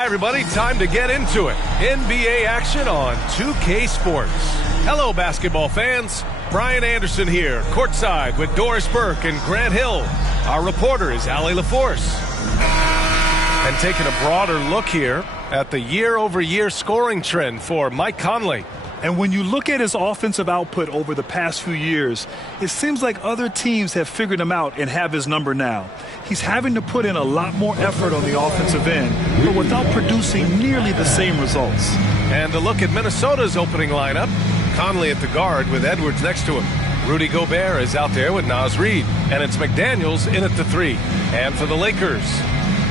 Hi everybody, time to get into it. NBA action on 2K Sports. Hello basketball fans. Brian Anderson here, courtside with Doris Burke and Grant Hill. Our reporter is Allie LaForce. And taking a broader look here at the year-over-year scoring trend for Mike Conley. And when you look at his offensive output over the past few years, it seems like other teams have figured him out and have his number now. He's having to put in a lot more effort on the offensive end, but without producing nearly the same results. And a look at Minnesota's opening lineup. Conley at the guard with Edwards next to him. Rudy Gobert is out there with Naz Reid. And it's McDaniels in at the 3. And for the Lakers,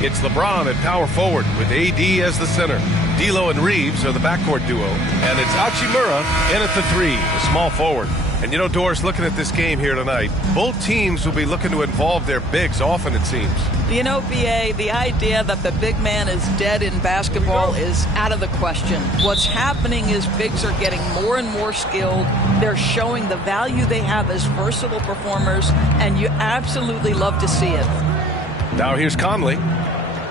it's LeBron at power forward with AD as the center. D'Lo and Reeves are the backcourt duo. And it's Hachimura in at the 3, the small forward. And you know, Doris, looking at this game here tonight, both teams will be looking to involve their bigs often, it seems. You know, B.A., the idea that the big man is dead in basketball is out of the question. What's happening is bigs are getting more and more skilled. They're showing the value they have as versatile performers, and you absolutely love to see it. Now here's Conley.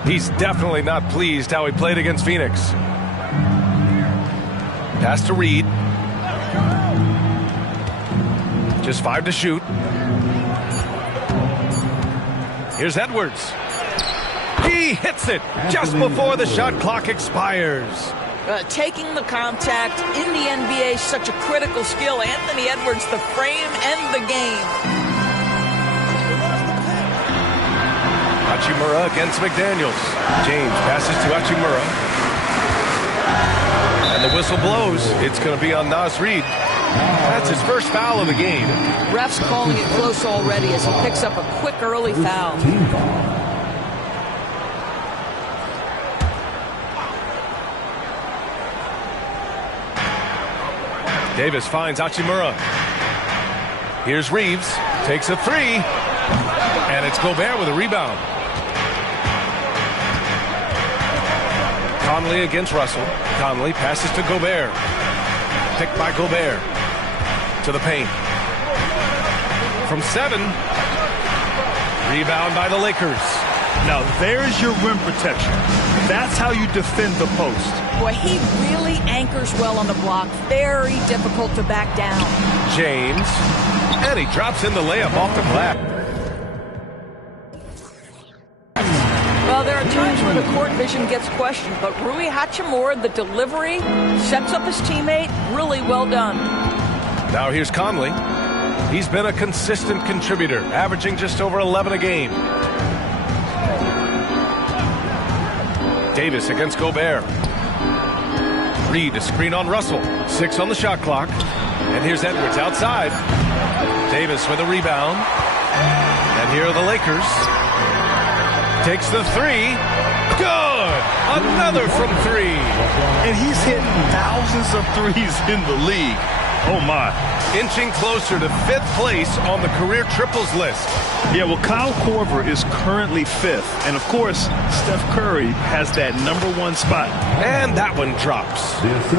He's definitely not pleased how he played against Phoenix. Pass to Reid. Just 5 to shoot. Here's Edwards. He hits it just before the shot clock expires. Taking the contact in the NBA is such a critical skill. Anthony Edwards, the frame and the game. Hachimura against McDaniels. James passes to Hachimura. And the whistle blows. It's going to be on Naz Reid. That's his first foul of the game. Ref's calling it close already as he picks up a quick early foul. Davis finds Hachimura. Here's Reeves. Takes a 3. And it's Gobert with a rebound. Conley against Russell. Conley passes to Gobert. Picked by Gobert. To the paint. From 7. Rebound by the Lakers. Now there's your rim protection. That's how you defend the post. Boy, he really anchors well on the block. Very difficult to back down. James. And he drops in the layup off the glass. Well, there are times where the court vision gets questioned, but Rui Hachimura, the delivery, sets up his teammate. Really well done. Now here's Conley. He's been a consistent contributor, averaging just over 11 a game. Davis against Gobert. Reid a screen on Russell. 6 on the shot clock. And here's Edwards outside. Davis with a rebound. And here are the Lakers. Takes the 3. Good! Another from 3. And he's hitting thousands of threes in the league. Oh, my. Inching closer to 5th place on the career triples list. Yeah, well, Kyle Korver is currently 5th. And, of course, Steph Curry has that #1 spot. And that one drops.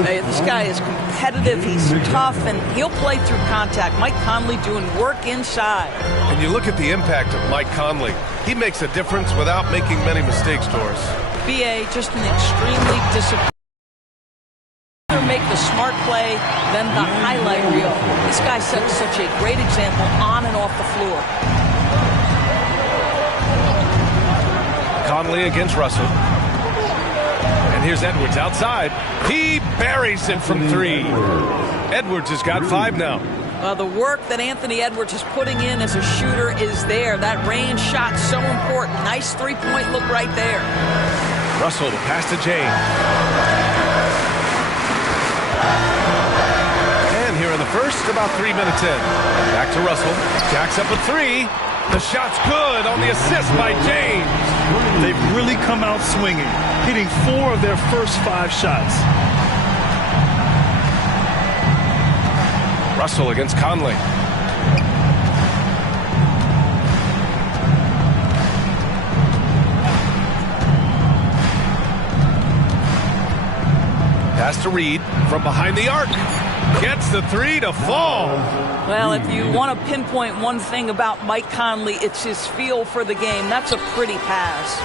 Hey, this guy is competitive. He's tough, and he'll play through contact. Mike Conley doing work inside. And you look at the impact of Mike Conley. He makes a difference without making many mistakes, Doris. B.A., just an extremely disciplined. Make the smart play, then the highlight reel. This guy sets such a great example on and off the floor. Conley against Russell. And here's Edwards outside. He buries it from 3. Edwards has got 5 now. The work that Anthony Edwards is putting in as a shooter is there. That range shot so important. Nice three-point look right there. Russell to pass to James. And here in the first, about 3 minutes in. Back to Russell. Jacks up a 3. The shot's good on the assist by James. They've really come out swinging, hitting 4 of their first 5 shots. Russell against Conley. Pass to Reid from behind the arc. Gets the 3 to fall. Well, if you want to pinpoint one thing about Mike Conley, it's his feel for the game. That's a pretty pass.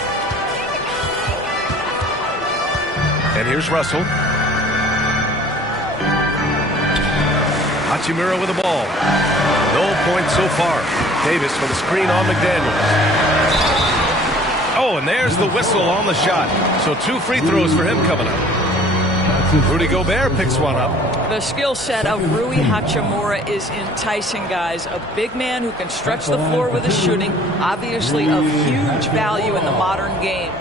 And here's Russell. Hachimura with the ball. No points so far. Davis for the screen on McDaniels. Oh, and there's the whistle on the shot. So 2 free throws for him coming up. Rudy Gobert picks one up. The skill set of Rui Hachimura is enticing, guys. A big man who can stretch the floor with his shooting, obviously of huge value in the modern game.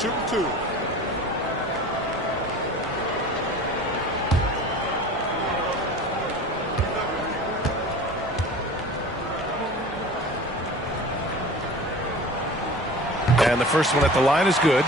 Shoot 2. And the first one at the line is good.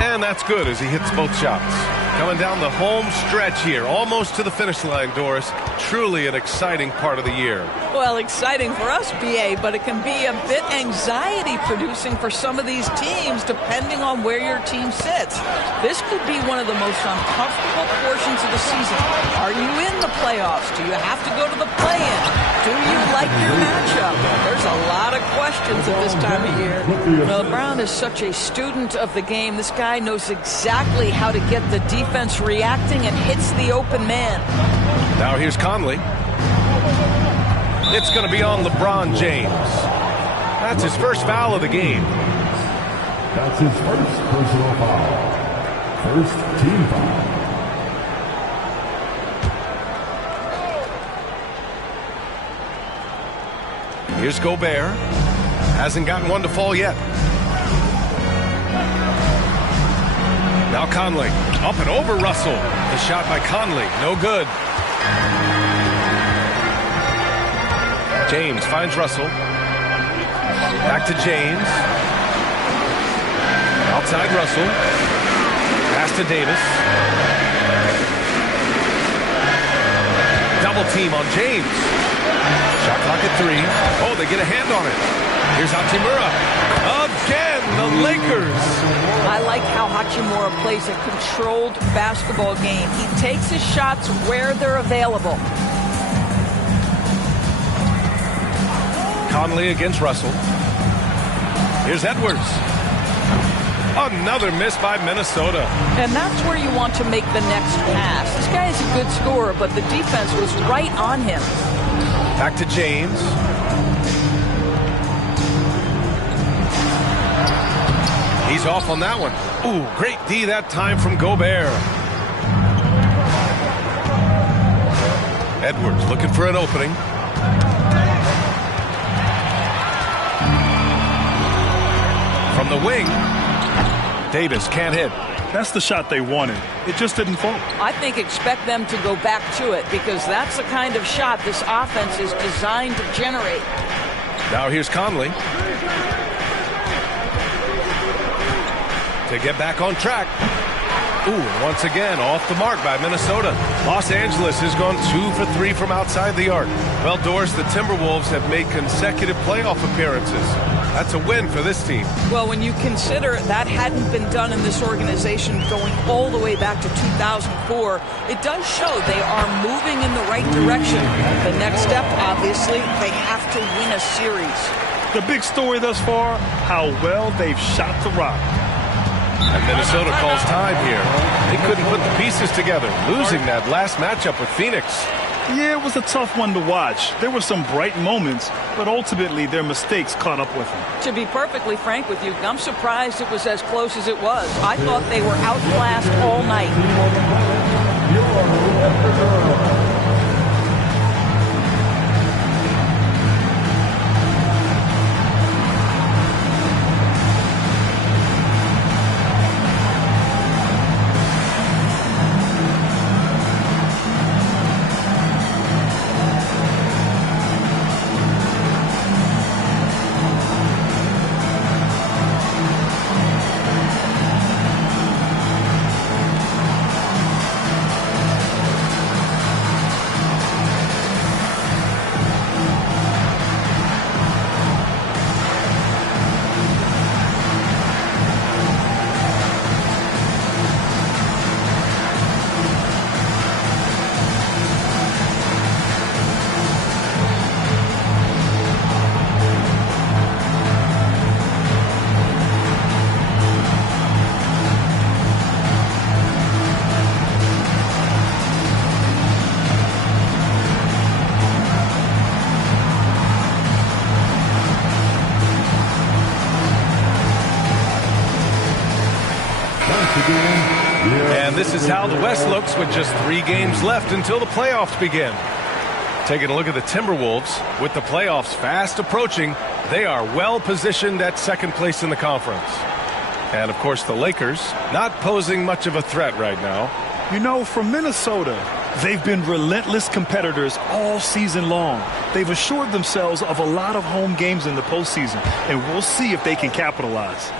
And that's good as he hits both shots. Coming down the home stretch here, almost to the finish line, Doris. Truly an exciting part of the year. Well, exciting for us, BA, but it can be a bit anxiety-producing for some of these teams, depending on where your team sits. This could be one of the most uncomfortable portions of the season. Are you in the playoffs? Do you have to go to the play-in? Do you like your matchup? There's a lot of questions at this time of year. LeBron is such a student of the game. This guy knows exactly how to get the defense reacting and hits the open man. Now here's Conley. It's going to be on LeBron James. That's his first foul of the game. That's his first personal foul. First team foul. Here's Gobert. Hasn't gotten one to fall yet. Now Conley. Up and over Russell. The shot by Conley. No good. James finds Russell. Back to James. Outside Russell. Pass to Davis. Double team on James. Shot clock at 3. Oh, they get a hand on it. Here's Hachimura. Again, the Lakers. I like how Hachimura plays a controlled basketball game. He takes his shots where they're available. Conley against Russell. Here's Edwards. Another miss by Minnesota. And that's where you want to make the next pass. This guy is a good scorer, but the defense was right on him. Back to James. He's off on that one. Ooh, great D that time from Gobert. Edwards looking for an opening. From the wing, Davis can't hit. That's the shot they wanted. It just didn't fall. I think expect them to go back to it because that's the kind of shot this offense is designed to generate. Now here's Conley. To get back on track. Ooh, once again, off the mark by Minnesota. Los Angeles has gone 2 for 3 from outside the arc. Well, Doris, the Timberwolves have made consecutive playoff appearances. That's a win for this team. Well, when you consider that hadn't been done in this organization going all the way back to 2004, it does show they are moving in the right direction. The next step, obviously, they have to win a series. The big story thus far, how well they've shot the rock. And Minnesota calls time here. They couldn't put the pieces together, losing that last matchup with Phoenix. Yeah, it was a tough one to watch. There were some bright moments, but ultimately their mistakes caught up with them. To be perfectly frank with you, I'm surprised it was as close as it was. I thought they were outclassed all night. And this is how the West looks with just 3 games left until the playoffs begin. Taking a look at the Timberwolves, with the playoffs fast approaching, they are well positioned at second place in the conference. And of course the Lakers not posing much of a threat right now. You know, for Minnesota, they've been relentless competitors all season long. They've assured themselves of a lot of home games in the postseason, and we'll see if they can capitalize.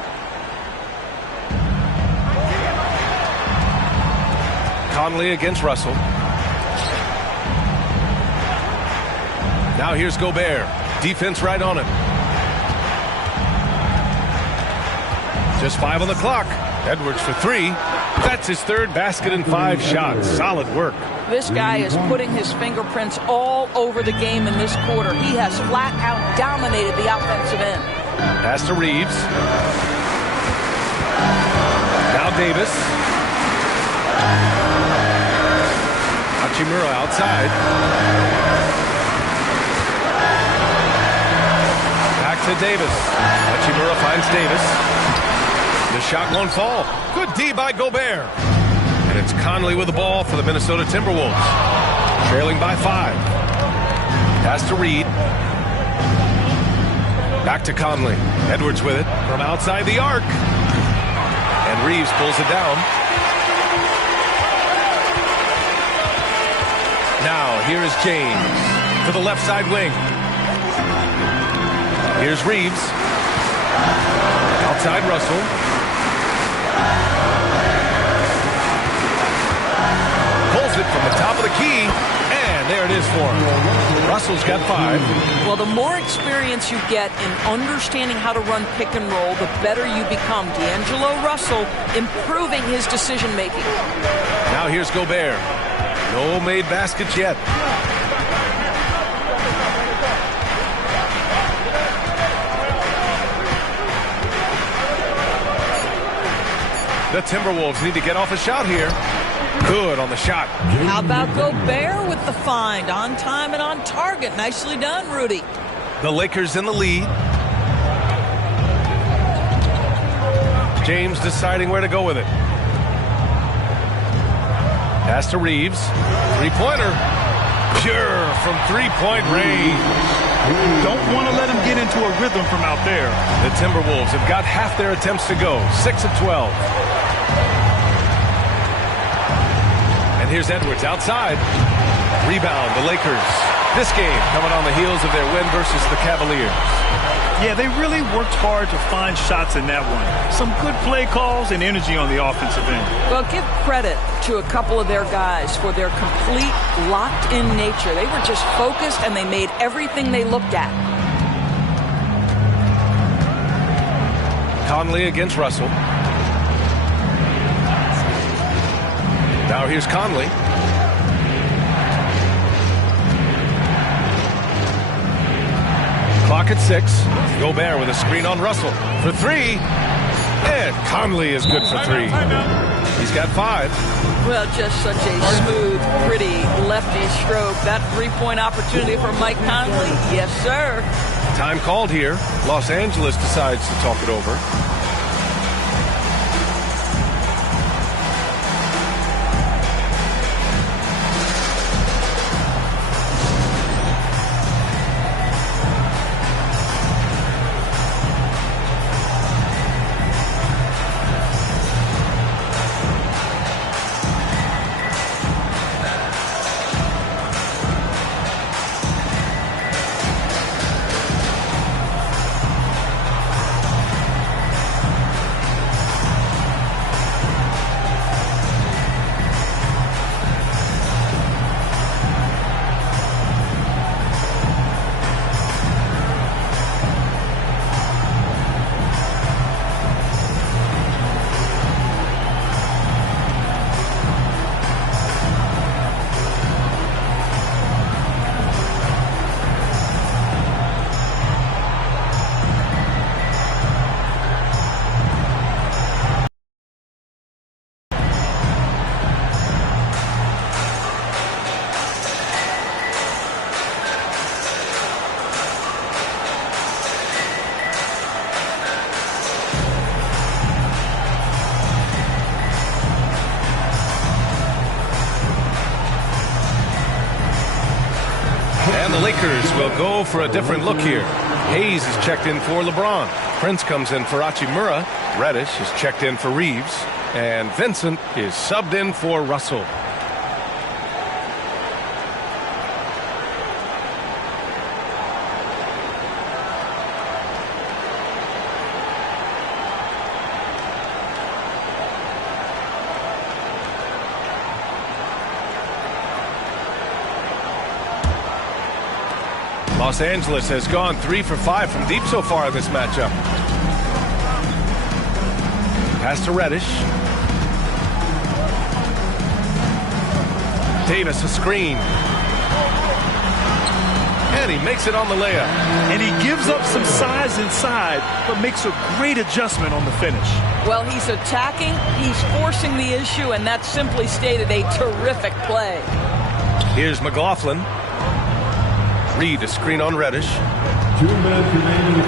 Conley against Russell. Now here's Gobert. Defense right on him. Just 5 on the clock. Edwards for 3. That's his 3rd basket in 5 shots. Solid work. This guy is putting his fingerprints all over the game in this quarter. He has flat out dominated the offensive end. Pass to Reeves. Now Davis. Hachimura outside. Back to Davis. Hachimura finds Davis. The shot won't fall. Good D by Gobert. And it's Conley with the ball for the Minnesota Timberwolves. Trailing by 5. Pass to Reed. Back to Conley. Edwards with it from outside the arc. And Reeves pulls it down. Now, here is James to the left side wing. Here's Reeves. Outside Russell. Pulls it from the top of the key, and there it is for him. Russell's got 5. Well, the more experience you get in understanding how to run pick and roll, the better you become. D'Angelo Russell improving his decision-making. Now here's Gobert. No made baskets yet. The Timberwolves need to get off a shot here. Good on the shot. How about Gobert with the find? On time and on target. Nicely done, Rudy. The Lakers in the lead. James deciding where to go with it. Pass to Reeves. 3-pointer. Pure from 3-point range. Don't want to let him get into a rhythm from out there. The Timberwolves have got half their attempts to go. 6 of 12. And here's Edwards outside. Rebound, the Lakers. This game coming on the heels of their win versus the Cavaliers. Yeah, they really worked hard to find shots in that one. Some good play calls and energy on the offensive end. Well, give credit to a couple of their guys for their complete locked-in nature. They were just focused, and they made everything they looked at. Conley against Russell. Now here's Conley. Clock at 6. Gobert with a screen on Russell for 3. And Conley is good for 3. He's got 5. Well, just such a smooth, pretty lefty stroke. That 3-point opportunity for Mike Conley. Yes, sir. Time called here. Los Angeles decides to talk it over. the Lakers will go for a different look here. Hayes is checked in for LeBron. Prince comes in for Hachimura. Reddish is checked in for Reeves. And Vincent is subbed in for Russell. Los Angeles has gone 3 for 5 from deep so far in this matchup. Pass to Reddish. Davis a screen. And he makes it on the layup. And he gives up some size inside, but makes a great adjustment on the finish. Well, he's attacking, he's forcing the issue, and that's simply stated a terrific play. Here's McLaughlin. Reed a screen on Reddish. 2 minutes remaining.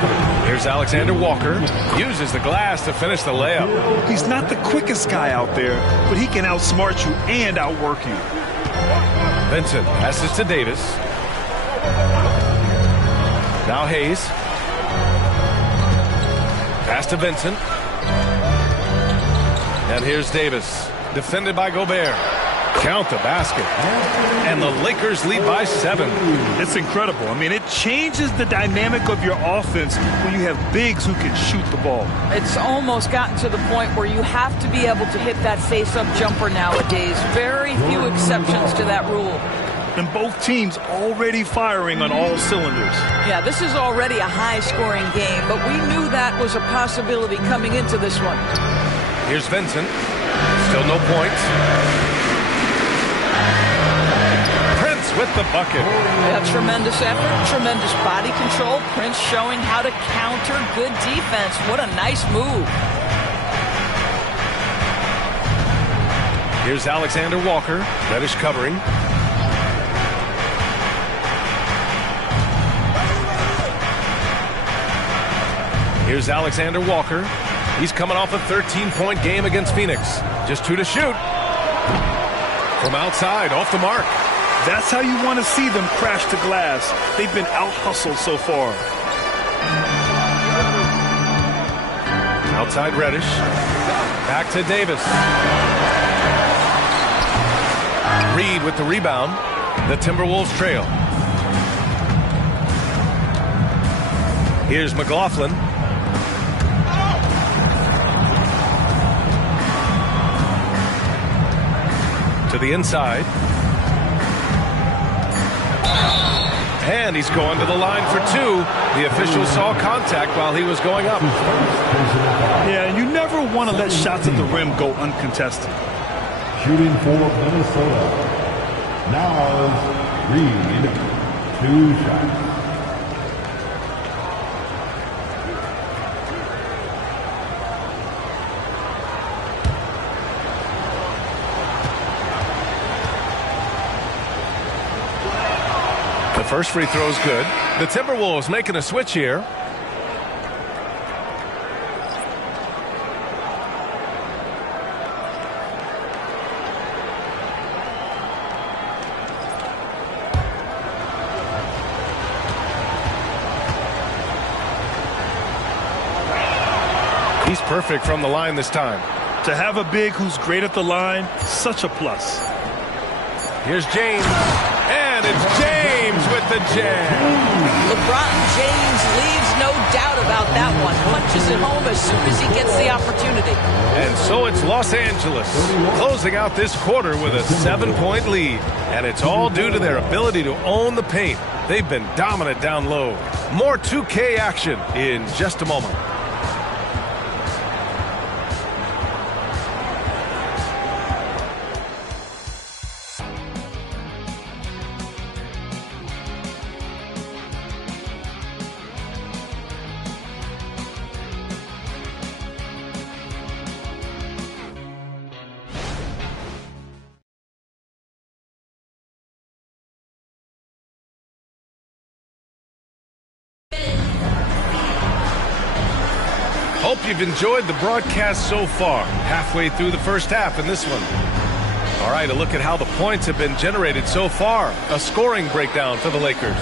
Here's Alexander Walker. Uses the glass to finish the layup. He's not the quickest guy out there, but he can outsmart you and outwork you. Vincent passes to Davis. Now Hayes. Pass to Vincent. And here's Davis. Defended by Gobert. Count the basket. And the Lakers lead by 7. It's incredible. I mean, it changes the dynamic of your offense when you have bigs who can shoot the ball. It's almost gotten to the point where you have to be able to hit that face-up jumper nowadays. Very few exceptions to that rule. And both teams already firing on all cylinders. Yeah, this is already a high-scoring game, but we knew that was a possibility coming into this one. Here's Vincent. Still no points. Prince with the bucket. Yeah, tremendous effort, tremendous body control. Prince showing how to counter good defense. What a nice move. Here's Alexander Walker. Reddish covering. Here's Alexander Walker. He's coming off a 13-point game against Phoenix. Just 2 to shoot. From outside, off the mark. That's how you want to see them crash the glass. They've been out-hustled so far. Outside Reddish. Back to Davis. Reed with the rebound. The Timberwolves trail. Here's McLaughlin. To the inside. And he's going to the line for 2. The official saw contact while he was going up. Yeah, you never want to let shots at the rim go uncontested. Shooting for Minnesota. Now Reed, 2 shots. The first free throw is good. The Timberwolves making a switch here. He's perfect from the line this time. To have a big who's great at the line, such a plus. Here's James. And it's James with the jam. LeBron James leaves no doubt about that one. Punches it home as soon as he gets the opportunity. And so it's Los Angeles closing out this quarter with a 7-point lead. And it's all due to their ability to own the paint. They've been dominant down low. More 2K action in just a moment. Hope you've enjoyed the broadcast so far. Halfway through the first half in this one. All right, a look at how the points have been generated so far. A scoring breakdown for the Lakers.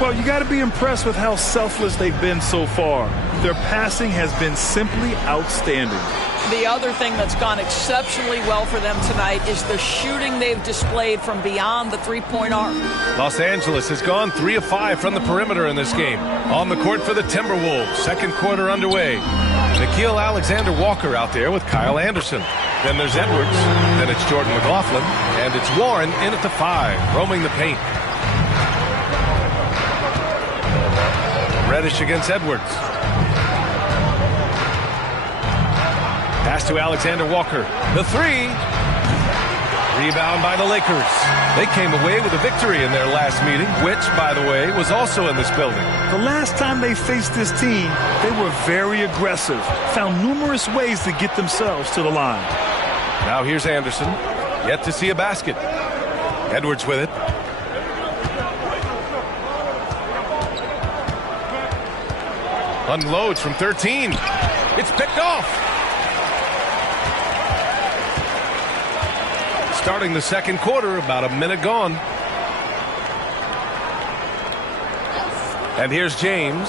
Well, you got to be impressed with how selfless they've been so far. Their passing has been simply outstanding. The other thing that's gone exceptionally well for them tonight is the shooting they've displayed from beyond the three-point arc. Los Angeles has gone 3 of 5 from the perimeter in this game. On the court for the Timberwolves, second quarter underway. Nickeil Alexander-Walker out there with Kyle Anderson. Then there's Edwards. Then it's Jordan McLaughlin. And it's Warren in at the 5, roaming the paint. Reddish against Edwards. Pass to Alexander-Walker. The 3. Rebound by the Lakers. They came away with a victory in their last meeting, which, by the way, was also in this building. The last time they faced this team, they were very aggressive, found numerous ways to get themselves to the line. Now here's Anderson. Yet to see a basket. Edwards with it. Unloads from 13. It's picked off. Starting the second quarter, about a minute gone. And here's James.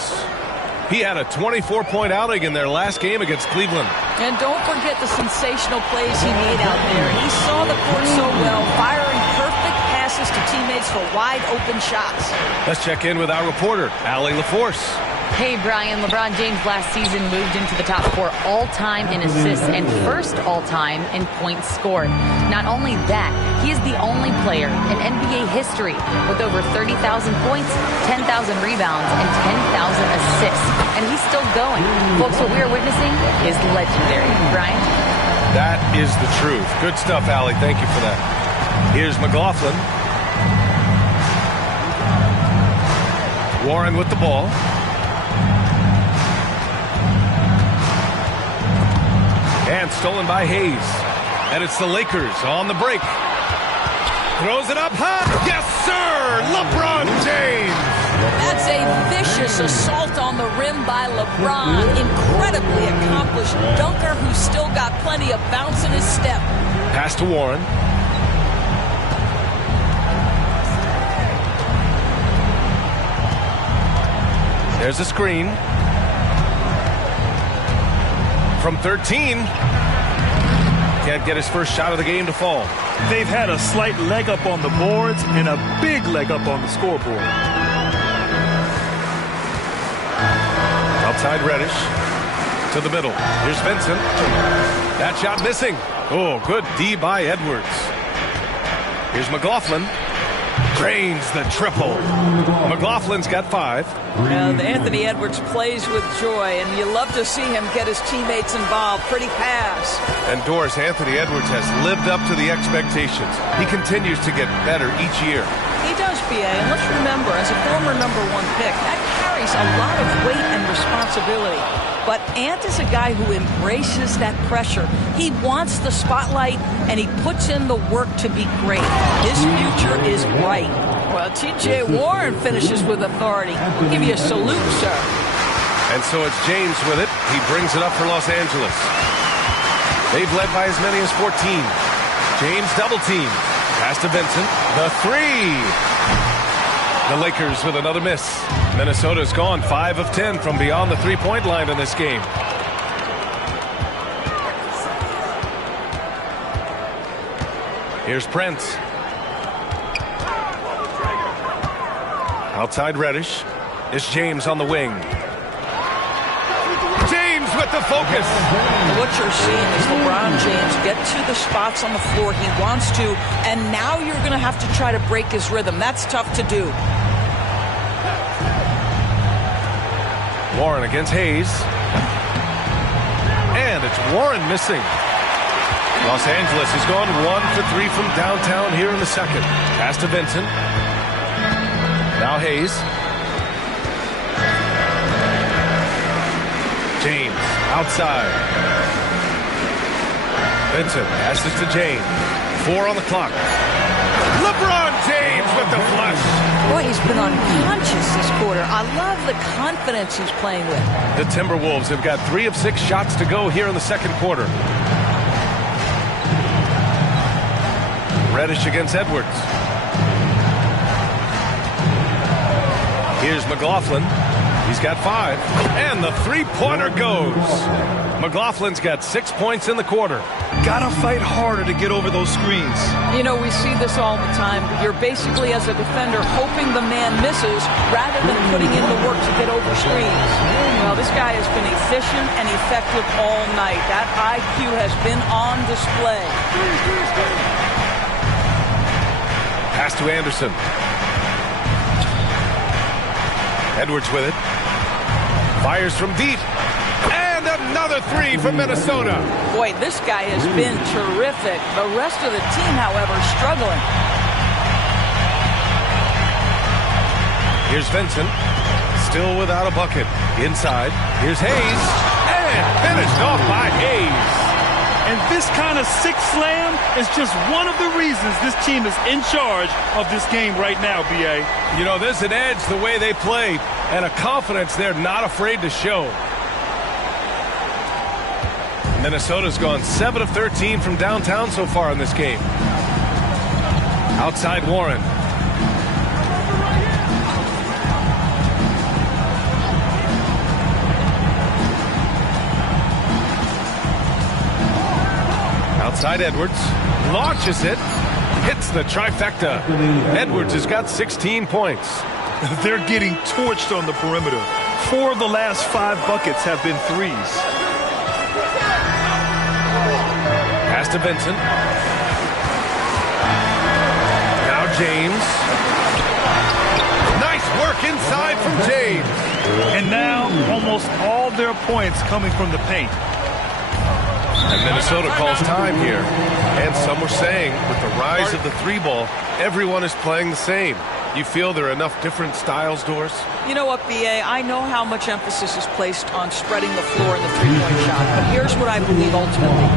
He had a 24-point outing in their last game against Cleveland. And don't forget the sensational plays he made out there. He saw the court so well, firing perfect passes to teammates for wide-open shots. Let's check in with our reporter, Allie LaForce. Hey, Brian. LeBron James last season moved into the top 4 all-time in assists and first all-time in points scored. Not only that, he is the only player in NBA history with over 30,000 points, 10,000 rebounds, and 10,000 assists. And he's still going. Folks, what we are witnessing is legendary. Brian? That is the truth. Good stuff, Allie. Thank you for that. Here's McLaughlin. Warren with the ball. And stolen by Hayes. And it's the Lakers on the break. Throws it up high. Yes, sir! LeBron James! That's a vicious assault on the rim by LeBron. Incredibly accomplished dunker who's still got plenty of bounce in his step. Pass to Warren. There's a screen. From 13. Can't get his first shot of the game to fall. They've had a slight leg up on the boards and a big leg up on the scoreboard. Outside Reddish. To the middle. Here's Vincent. That shot missing. Oh, good D by Edwards. Here's McLaughlin. Drains the triple. McLaughlin's got 5. Anthony Edwards plays with joy, and you love to see him get his teammates involved. Pretty pass. And Doris, Anthony Edwards has lived up to the expectations. He continues to get better each year. He does, PA, and let's remember, as a former #1 pick, that carries a lot of weight and responsibility. But Ant is a guy who embraces that pressure. He wants the spotlight, and he puts in the work to be great. His future is bright. Well, T.J. Warren finishes with authority. We'll give you a salute, sir. And so it's James with it. He brings it up for Los Angeles. They've led by as many as 14. James double team. Pass to Vincent. The 3. The Lakers with another miss. Minnesota's gone 5 of 10 from beyond the three-point line in this game. Here's Prince. Outside Reddish. It's James on the wing. James with the focus. What you're seeing is LeBron James get to the spots on the floor he wants to, and now you're going to have to try to break his rhythm. That's tough to do. Warren against Hayes. And it's Warren missing. Los Angeles has gone 1 for 3 from downtown here in the second. Pass to Vincent. Now Hayes. James outside. Vincent passes to James. 4 on the clock. LeBron James with the flush. Boy, he's been unconscious this quarter. I love the confidence he's playing with. The Timberwolves have got 3 of 6 shots to go here in the second quarter. Reddish against Edwards. Here's McLaughlin. He's got 5. And the three-pointer goes. McLaughlin's got 6 points in the quarter. Gotta fight harder to get over those screens. You know, we see this all the time. You're basically, as a defender, hoping the man misses rather than putting in the work to get over screens. Well, this guy has been efficient and effective all night. That IQ has been on display. Pass to Anderson. Edwards with it. Fires from deep. And another 3 from Minnesota. Boy, this guy has been terrific. The rest of the team, however, struggling. Here's Vincent. Still without a bucket. Inside. Here's Hayes. And finished off by Hayes. And this kind of sick slam is just one of the reasons this team is in charge of this game right now, B.A. You know, there's an edge the way they play and a confidence they're not afraid to show. Minnesota's gone 7 of 13 from downtown so far in this game. Outside Warren. Outside Edwards. Launches it. Hits the trifecta. Edwards has got 16 points. They're getting torched on the perimeter. 4 of the last 5 buckets have been threes. Pass to Vincent. Now James. Nice work inside from James. And now almost all their points coming from the paint. And Minnesota calls time here. And some were saying with the rise of the 3-ball, everyone is playing the same. You feel there are enough different styles, Doris? You know what, B.A., I know how much emphasis is placed on spreading the floor in the three-point shot, but here's what I believe ultimately.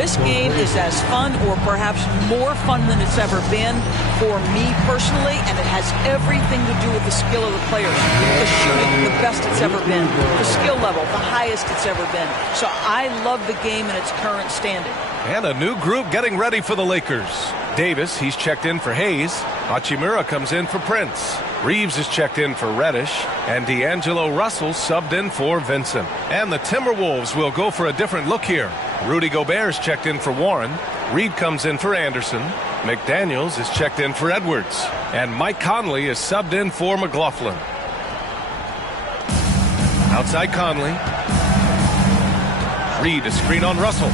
This game is as fun or perhaps more fun than it's ever been for me personally, and it has everything to do with the skill of the players. The shooting, the best it's ever been. The skill level, the highest it's ever been. So I love the game in its current standing. And a new group getting ready for the Lakers. Davis, he's checked in for Hayes. Hachimura comes in for Prince. Reeves is checked in for Reddish. And D'Angelo Russell subbed in for Vincent. And the Timberwolves will go for a different look here. Rudy Gobert is checked in for Warren. Reed comes in for Anderson. McDaniels is checked in for Edwards. And Mike Conley is subbed in for McLaughlin. Outside Conley. Reed, a screen on Russell.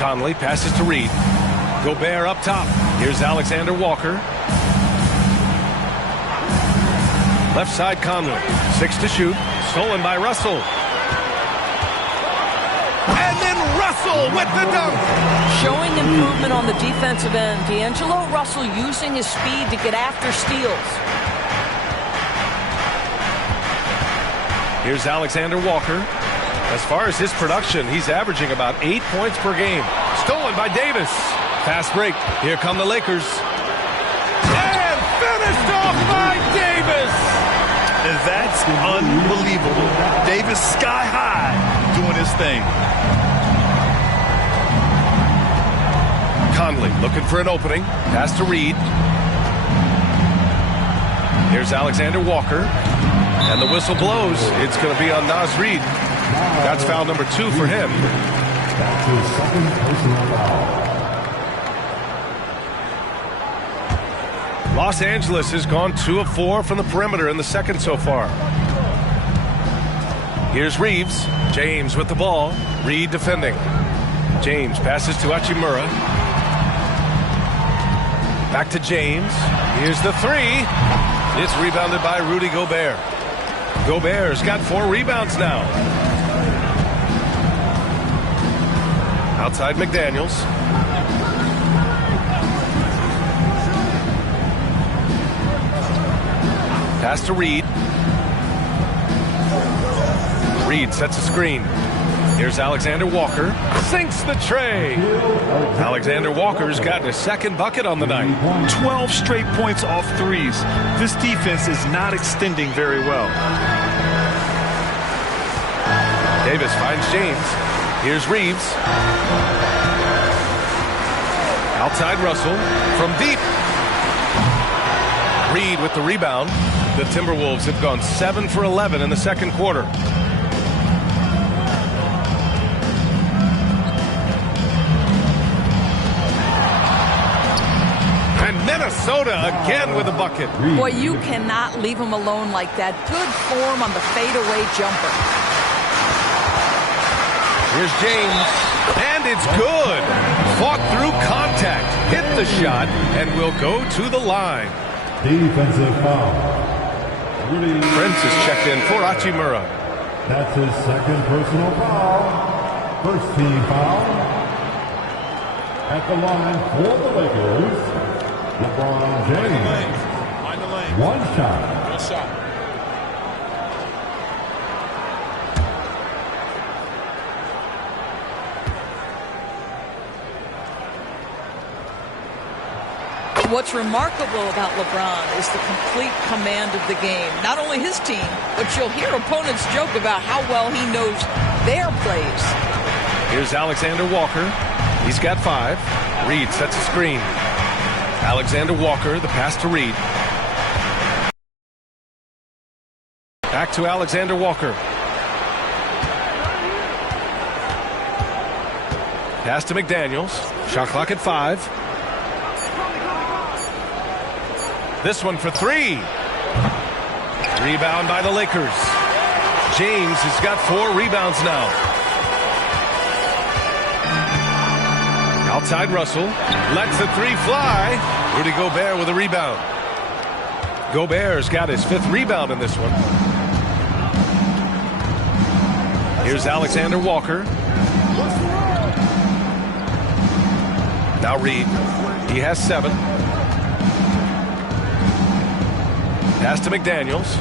Conley passes to Reed. Gobert up top. Here's Alexander Walker. Left side Conley. 6 to shoot. Stolen by Russell. And then Russell with the dunk. Showing improvement on the defensive end. D'Angelo Russell using his speed to get after steals. Here's Alexander Walker. As far as his production, he's averaging about 8 points per game. Stolen by Davis. Fast break. Here come the Lakers. And finished off by Davis. And that's unbelievable. Davis sky high doing his thing. Conley looking for an opening. Pass to Reed. Here's Alexander Walker. And the whistle blows. It's going to be on Naz Reid. That's foul number 2 for him. That's his second personal foul. Los Angeles has gone 2 of 4 from the perimeter in the second so far. Here's Reeves. James with the ball. Reed defending. James passes to Hachimura. Back to James. Here's the 3. It's rebounded by Rudy Gobert. Gobert's got 4 rebounds now. Outside McDaniels. Pass to Reed. Reed sets a screen. Here's Alexander Walker. Sinks the tray. Alexander Walker's gotten his second bucket on the night. 12 straight points off threes. This defense is not extending very well. Davis finds James. Here's Reeves. Outside Russell from deep. Reed with the rebound. The Timberwolves have gone 7 for 11 in the second quarter. And Minnesota again with a bucket. Boy, you cannot leave him alone like that. Good form on the fadeaway jumper. Here's James, and it's good. Fought through contact, hit the shot, and will go to the line. Defensive foul. Prince is checked in for Hachimura. That's his second personal foul. First team foul. At the line for the Lakers, LeBron James. One shot. What's remarkable about LeBron is the complete command of the game. Not only his team, but you'll hear opponents joke about how well he knows their plays. Here's Alexander Walker. He's got 5. Reed sets a screen. Alexander Walker, the pass to Reed. Back to Alexander Walker. Pass to McDaniels. Shot clock at 5. This one for 3. Rebound by the Lakers. James has got 4 rebounds now. Outside Russell. Lets the 3 fly. Rudy Gobert with a rebound. Gobert's got his 5th rebound in this one. Here's Alexander Walker. Now Reed. He has 7. Pass to McDaniels.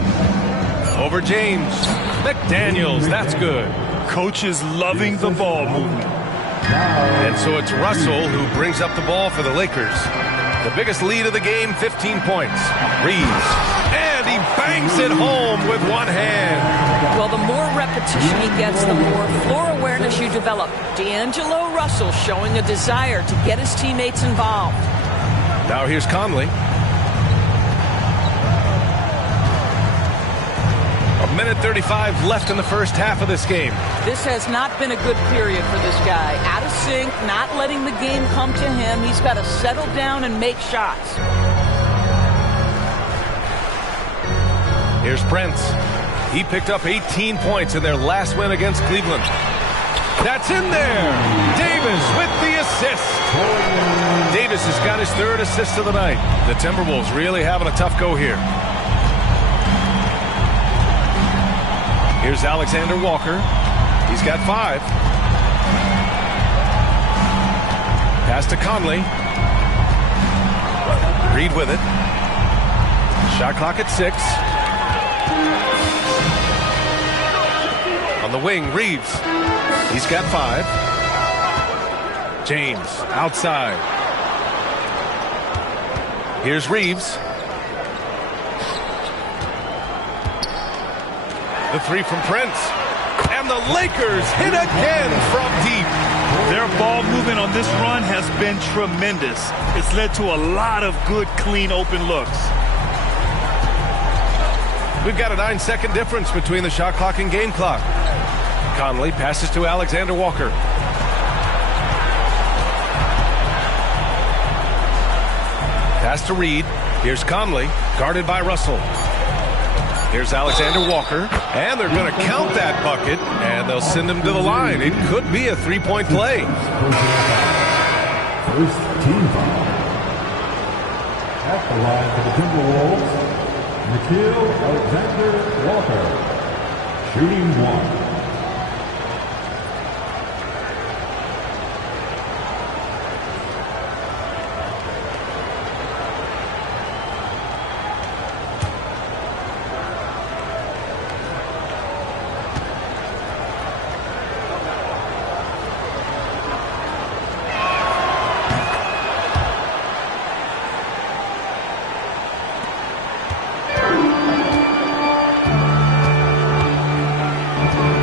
Over James. McDaniels, that's good. Coach is loving the ball movement. And so it's Russell who brings up the ball for the Lakers. The biggest lead of the game, 15 points. Reeves. And he bangs it home with one hand. Well, the more repetition he gets, the more floor awareness you develop. D'Angelo Russell showing a desire to get his teammates involved. Now here's Conley. A minute 35 left in the first half of this game. This has not been a good period for this guy. Out of sync, not letting the game come to him. He's got to settle down and make shots. Here's Prince. He picked up 18 points in their last win against Cleveland. That's in there. Davis with the assist. Davis has got his 3rd assist of the night. The Timberwolves really having a tough go here. Here's Alexander Walker. He's got 5. Pass to Conley. Reed with it. Shot clock at 6. On the wing, Reeves. He's got 5. James outside. Here's Reeves. The 3 from Prince. And the Lakers hit again from deep. Their ball movement on this run has been tremendous. It's led to a lot of good, clean, open looks. We've got a 9-second difference between the shot clock and game clock. Conley passes to Alexander Walker. Pass to Reed. Here's Conley, guarded by Russell. Here's Alexander Walker, and they're going to count that bucket, and they'll send him to the line. It could be a 3-point play. First team foul. At the line for the Timberwolves, Nickeil Alexander-Walker, shooting 1.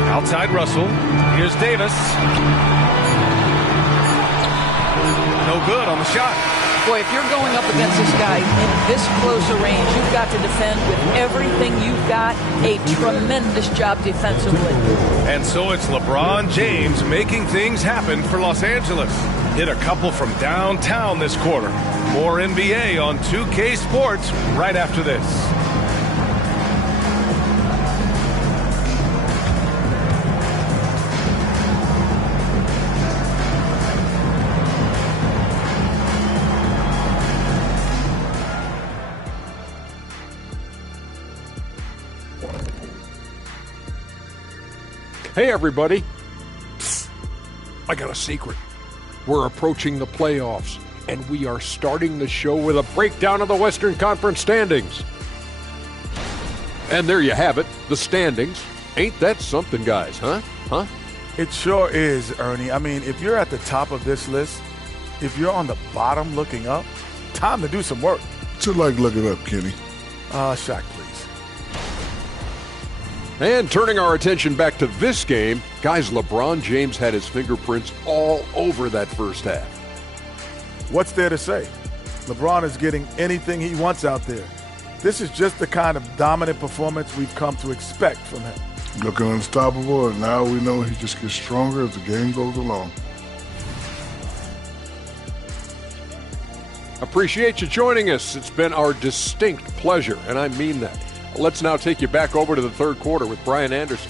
Outside Russell. Here's Davis. No no good on the shot. Boy, if you're going up against this guy in this close a range, you've got to defend with everything you've got. A tremendous job defensively. And so it's LeBron James making things happen for Los Angeles. Hit a couple from downtown this quarter. More NBA on 2K Sports right after this. Hey, everybody. Psst. I got a secret. We're approaching the playoffs, and we are starting the show with a breakdown of the Western Conference standings. And there you have it, the standings. Ain't that something, guys, huh? It sure is, Ernie. I mean, if you're at the top of this list, if you're on the bottom looking up, time to do some work. What's it like looking up, Kenny? Shaq, please. And turning our attention back to this game, guys, LeBron James had his fingerprints all over that first half. What's there to say? LeBron is getting anything he wants out there. This is just the kind of dominant performance we've come to expect from him. Looking unstoppable, and now we know he just gets stronger as the game goes along. Appreciate you joining us. It's been our distinct pleasure, and I mean that. Let's now take you back over to the third quarter with Brian Anderson.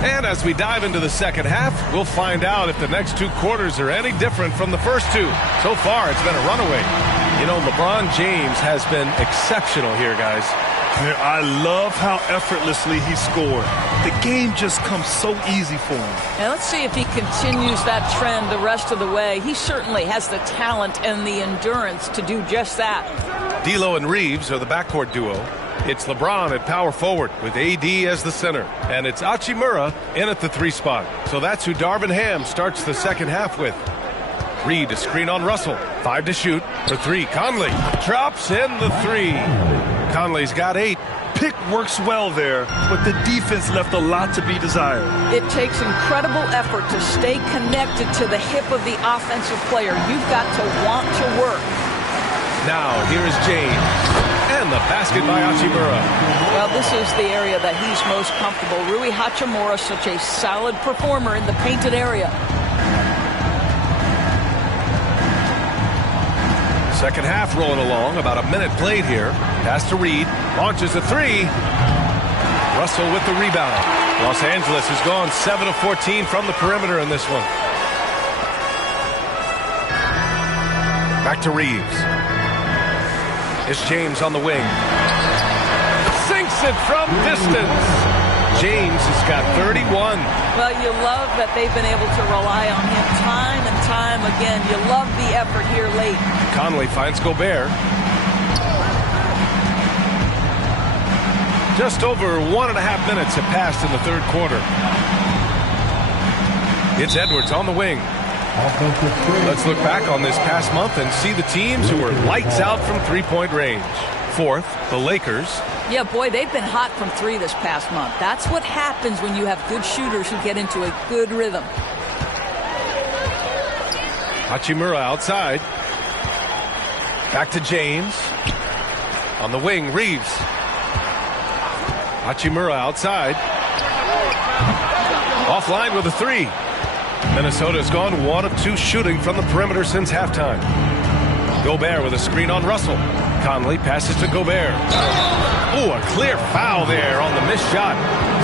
And as we dive into the second half, we'll find out if the next two quarters are any different from the first two. So far, it's been a runaway. You know, LeBron James has been exceptional here, guys. I love how effortlessly he scored. The game just comes so easy for him. And let's see if he continues that trend the rest of the way. He certainly has the talent and the endurance to do just that. D'Lo and Reeves are the backcourt duo. It's LeBron at power forward with AD as the center. And it's Hachimura in at the three spot. So that's who Darvin Ham starts the second half with. Reed to screen on Russell. 5 to shoot. For 3, Conley drops in the 3. Conley's got 8. Pick works well there, but the defense left a lot to be desired. It takes incredible effort to stay connected to the hip of the offensive player. You've got to want to work. Now, here is James. And the basket by Hachimura. Well, this is the area that he's most comfortable. Rui Hachimura, such a solid performer in the painted area. Second half rolling along, about a minute played here. Pass to Reed, launches a 3. Russell with the rebound. Los Angeles has gone 7 of 14 from the perimeter in this one. Back to Reeves. It's James on the wing. Sinks it from distance. James has got 31. Well, you love that they've been able to rely on him time and time again. You love the effort here late. Conley finds Gobert. Just over 1.5 minutes have passed in the third quarter. It's Edwards on the wing. Let's look back on this past month and see the teams who were lights out from three-point range. Fourth, the Lakers. Yeah, boy, they've been hot from 3 this past month. That's what happens when you have good shooters who get into a good rhythm. Hachimura outside. Back to James. On the wing, Reeves. Hachimura outside. Offline with a 3. Minnesota's gone 1 of 2 shooting from the perimeter since halftime. Gobert with a screen on Russell. Conley passes to Gobert. Oh, a clear foul there on the missed shot.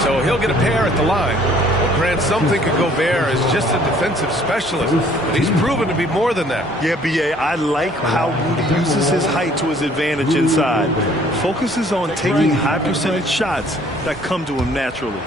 So he'll get a pair at the line. Well, Grant, some think of Gobert as just a defensive specialist, but he's proven to be more than that. Yeah, B.A., I like how Rudy uses his height to his advantage inside. Focuses on taking high percentage shots that come to him naturally.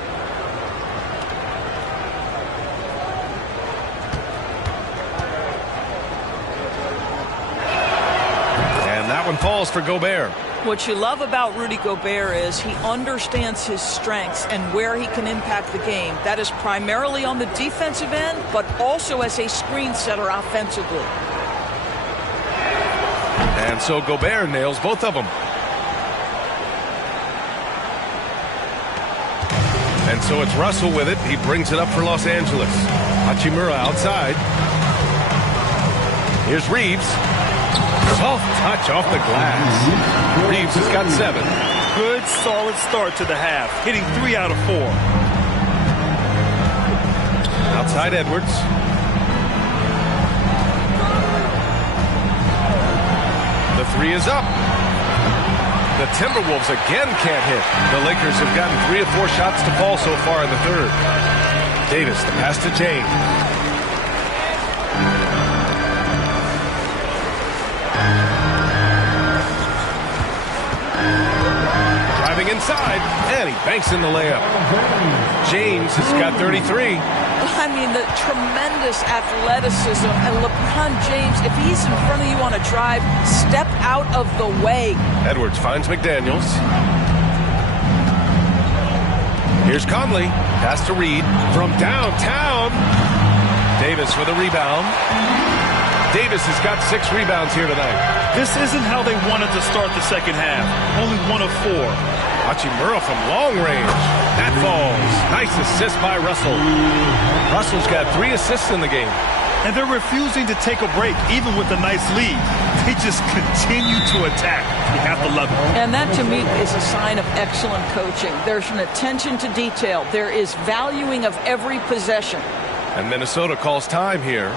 One falls for Gobert. What you love about Rudy Gobert is he understands his strengths and where he can impact the game. That is primarily on the defensive end, but also as a screen setter offensively. And so Gobert nails both of them. And so it's Russell with it. He brings it up for Los Angeles. Hachimura outside. Here's Reeves. Soft touch off the glass. Reeves has got 7. Good, solid start to the half, hitting 3 out of 4. Outside Edwards. The 3 is up. The Timberwolves again can't hit. The Lakers have gotten 3 or 4 shots to fall so far in the third. Davis, the pass to James. Driving inside, and he banks in the layup. James has got 33. I mean, the tremendous athleticism. And LeBron James, if he's in front of you on a drive, step out of the way. Edwards finds McDaniels. Here's Conley. Pass to Reed from downtown. Davis with a rebound. Davis has got 6 rebounds here tonight. This isn't how they wanted to start the second half. Only 1 of 4. Hachimura from long range. That falls. Nice assist by Russell. Russell's got 3 assists in the game. And they're refusing to take a break, even with a nice lead. They just continue to attack. You have to love it. And that, to me, is a sign of excellent coaching. There's an attention to detail. There is valuing of every possession. And Minnesota calls time here.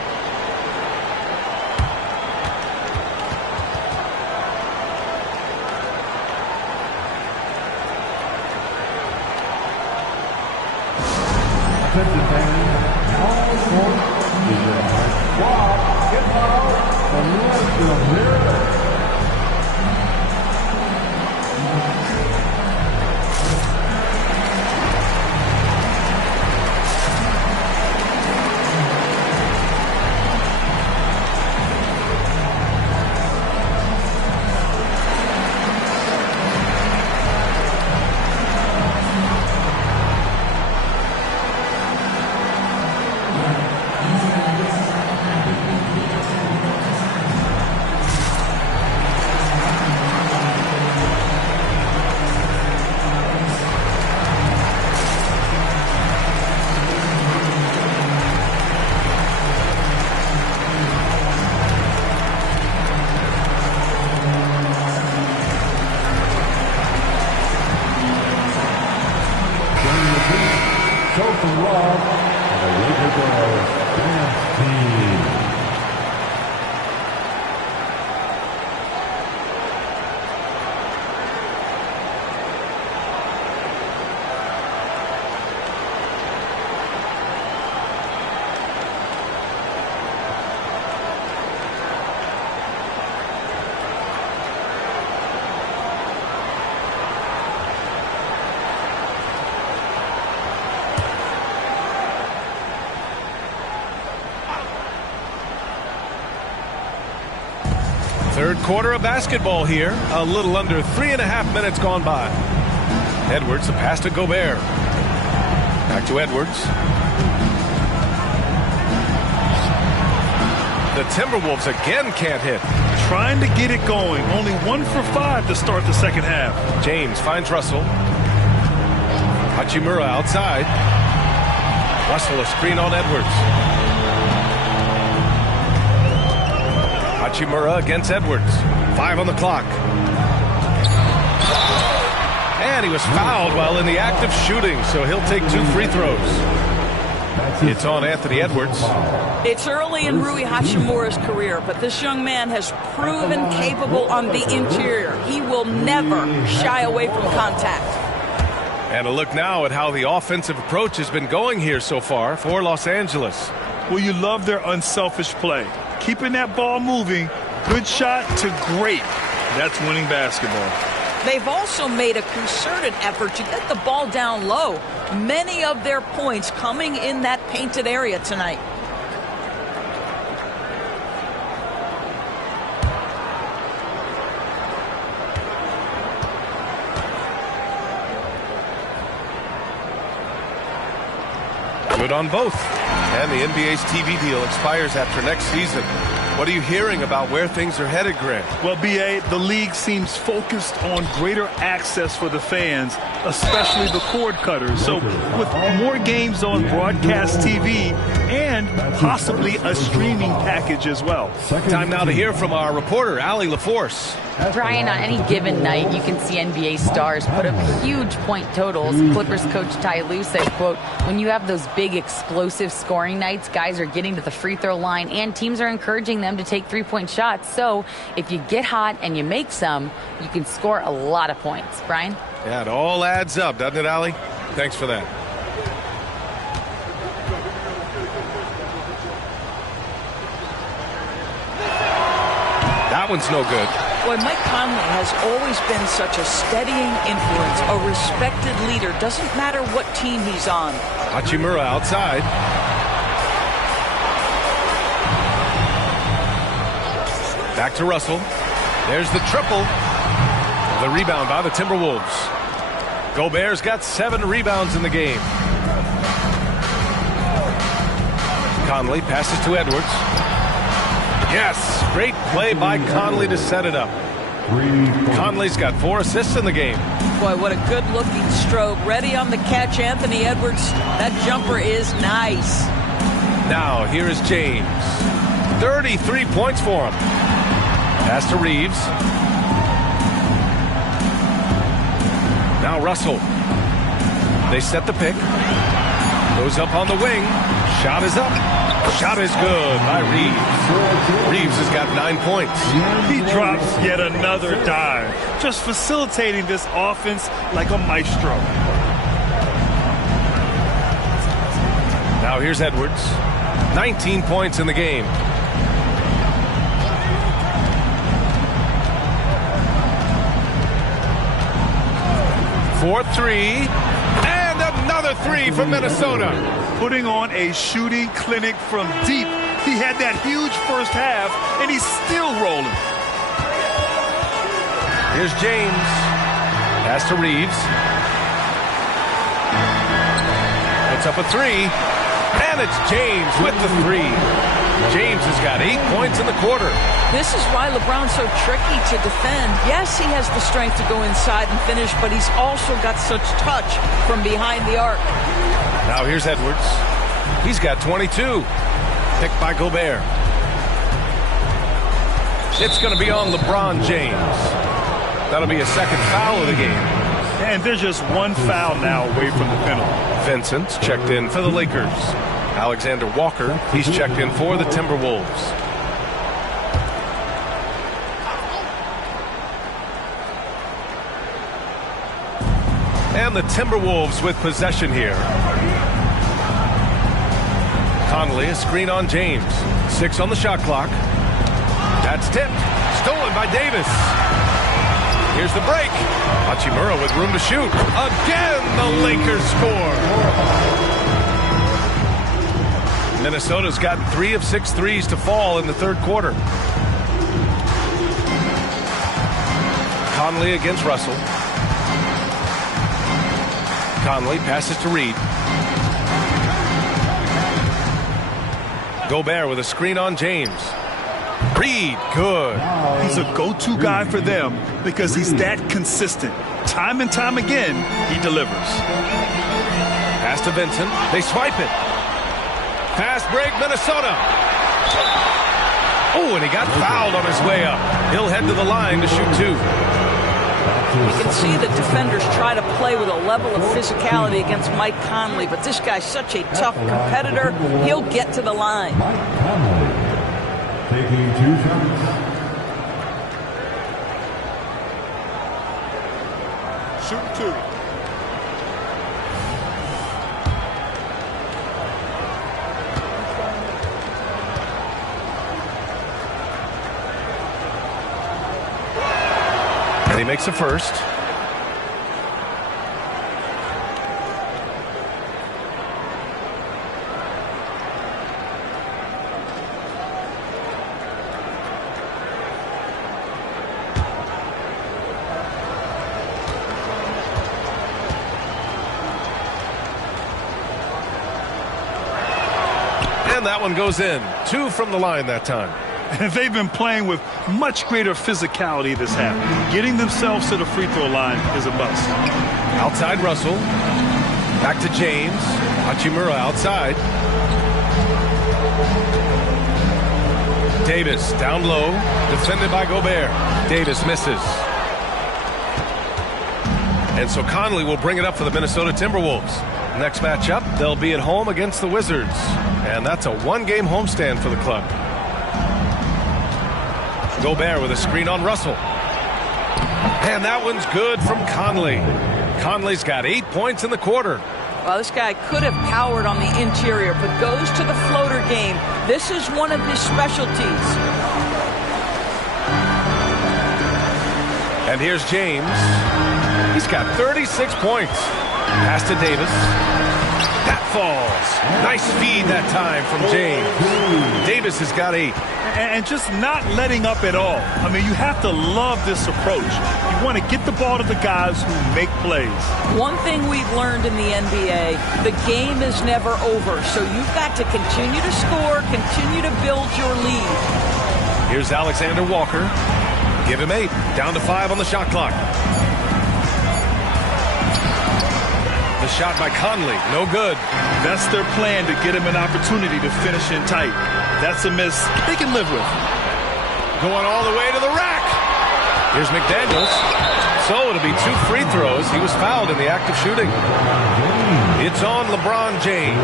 Third quarter of basketball here. A little under 3.5 minutes gone by. Edwards, the pass to Gobert. Back to Edwards. The Timberwolves again can't hit. Trying to get it going. Only 1 for 5 to start the second half. James finds Russell. Hachimura outside. Russell a screen on Edwards. Hachimura against Edwards. 5 on the clock. And he was fouled while in the act of shooting, so he'll take 2 free throws. It's on Anthony Edwards. It's early in Rui Hachimura's career, but this young man has proven capable on the interior. He will never shy away from contact. And a look now at how the offensive approach has been going here so far for Los Angeles. Well, you love their unselfish play. Keeping that ball moving, good shot to great. That's winning basketball. They've also made a concerted effort to get the ball down low. Many of their points coming in that painted area tonight. Good on both. And the NBA's TV deal expires after next season. What are you hearing about where things are headed, Grant? Well, B.A., the league seems focused on greater access for the fans, especially the cord cutters. So with more games on broadcast TV and possibly a streaming package as well. Time now to hear from our reporter, Allie LaForce. Brian, on any given night, you can see NBA stars put up huge point totals. Clippers coach Ty Lue said, quote, when you have those big explosive scoring nights, guys are getting to the free throw line and teams are encouraging them to take three-point shots. So if you get hot and you make some, you can score a lot of points. Brian? Yeah, it all adds up, doesn't it, Allie? Thanks for that. That one's no good. Boy, Mike Conley has always been such a steadying influence, a respected leader. Doesn't matter what team he's on. Hachimura outside. Back to Russell. There's the triple. The rebound by the Timberwolves. Gobert's got 7 rebounds in the game. Conley passes to Edwards. Yes, great play by Conley to set it up. Conley's got 4 assists in the game. Boy, what a good-looking stroke. Ready on the catch, Anthony Edwards. That jumper is nice. Now, here is James. 33 points for him. Pass to Reeves. Now Russell. They set the pick. Goes up on the wing. Shot is up. Shot is good by Reeves. Reeves has got 9 points. He drops yet another dive, just facilitating this offense like a maestro. Now here's Edwards. 19 points in the game. For 3. And another 3 for Minnesota. Putting on a shooting clinic from deep. He had that huge first half, and he's still rolling. Here's James. Pass to Reeves. Puts up a 3. And it's James with the 3. James has got 8 points in the quarter. This is why LeBron's so tricky to defend. Yes, he has the strength to go inside and finish, but he's also got such touch from behind the arc. Now here's Edwards. He's got 22. Picked by Gobert. It's going to be on LeBron James. That'll be a second foul of the game. And there's just one foul now away from the penalty. Vincent's checked in for the Lakers. Alexander Walker, he's checked in for the Timberwolves. And the Timberwolves with possession here. Conley, a screen on James. 6 on the shot clock. That's tipped. Stolen by Davis. Here's the break. Hachimura with room to shoot. Again, the Lakers score. Minnesota's gotten 3 of 6 threes to fall in the third quarter. Conley against Russell. Conley passes to Reed. Gobert with a screen on James. Reed, good. He's a go-to guy for them because he's that consistent. Time and time again, he delivers. Pass to Vincent. They swipe it. Fast break, Minnesota. Oh, and he got fouled on his way up. He'll head to the line to shoot 2. You can see the defenders try to play with a level of physicality against Mike Conley, but this guy's such a tough competitor, he'll get to the line. Mike Conley taking 2 shots. Shooting 2. And he makes a first. And that one goes in. 2 from the line that time. And they've been playing with much greater physicality this half. Getting themselves to the free throw line is a must. Outside Russell. Back to James. Hachimura outside. Davis down low. Defended by Gobert. Davis misses. And so Conley will bring it up for the Minnesota Timberwolves. Next matchup, they'll be at home against the Wizards. And that's a one-game homestand for the club. Gobert with a screen on Russell. And that one's good from Conley. Conley's got 8 points in the quarter. Well, this guy could have powered on the interior, but goes to the floater game. This is one of his specialties. And here's James. He's got 36 points. Pass to Davis. That falls. Nice feed that time from James. Davis has got 8. And just not letting up at all. I mean, you have to love this approach. You want to get the ball to the guys who make plays. One thing we've learned in the NBA, the game is never over. So you've got to continue to score, continue to build your lead. Here's Alexander Walker. Give him 8. Down to 5 on the shot clock. The shot by Conley. No good. That's their plan, to get him an opportunity to finish in tight. That's a miss they can live with. Going all the way to the rack. Here's McDaniels. So it'll be 2 free throws. He was fouled in the act of shooting. It's on LeBron James.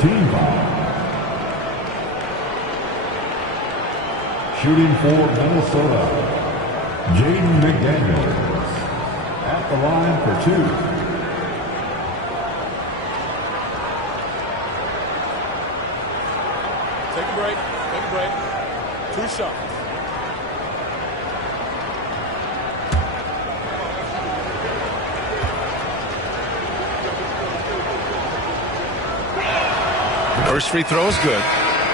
15 foul. Shooting for Minnesota, Jaden McDaniels. At the line for 2. Take a break. Take a break. 2 shots. First free throw is good.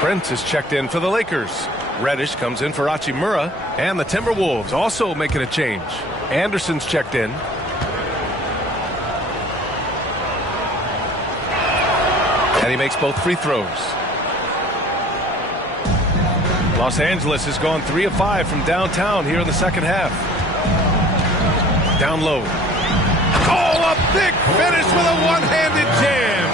Prince is checked in for the Lakers. Reddish comes in for Hachimura. And the Timberwolves also making a change. Anderson's checked in. And he makes both free throws. Los Angeles has gone 3 of 5 from downtown here in the second half. Down low. Oh, a big finish with a one-handed jam.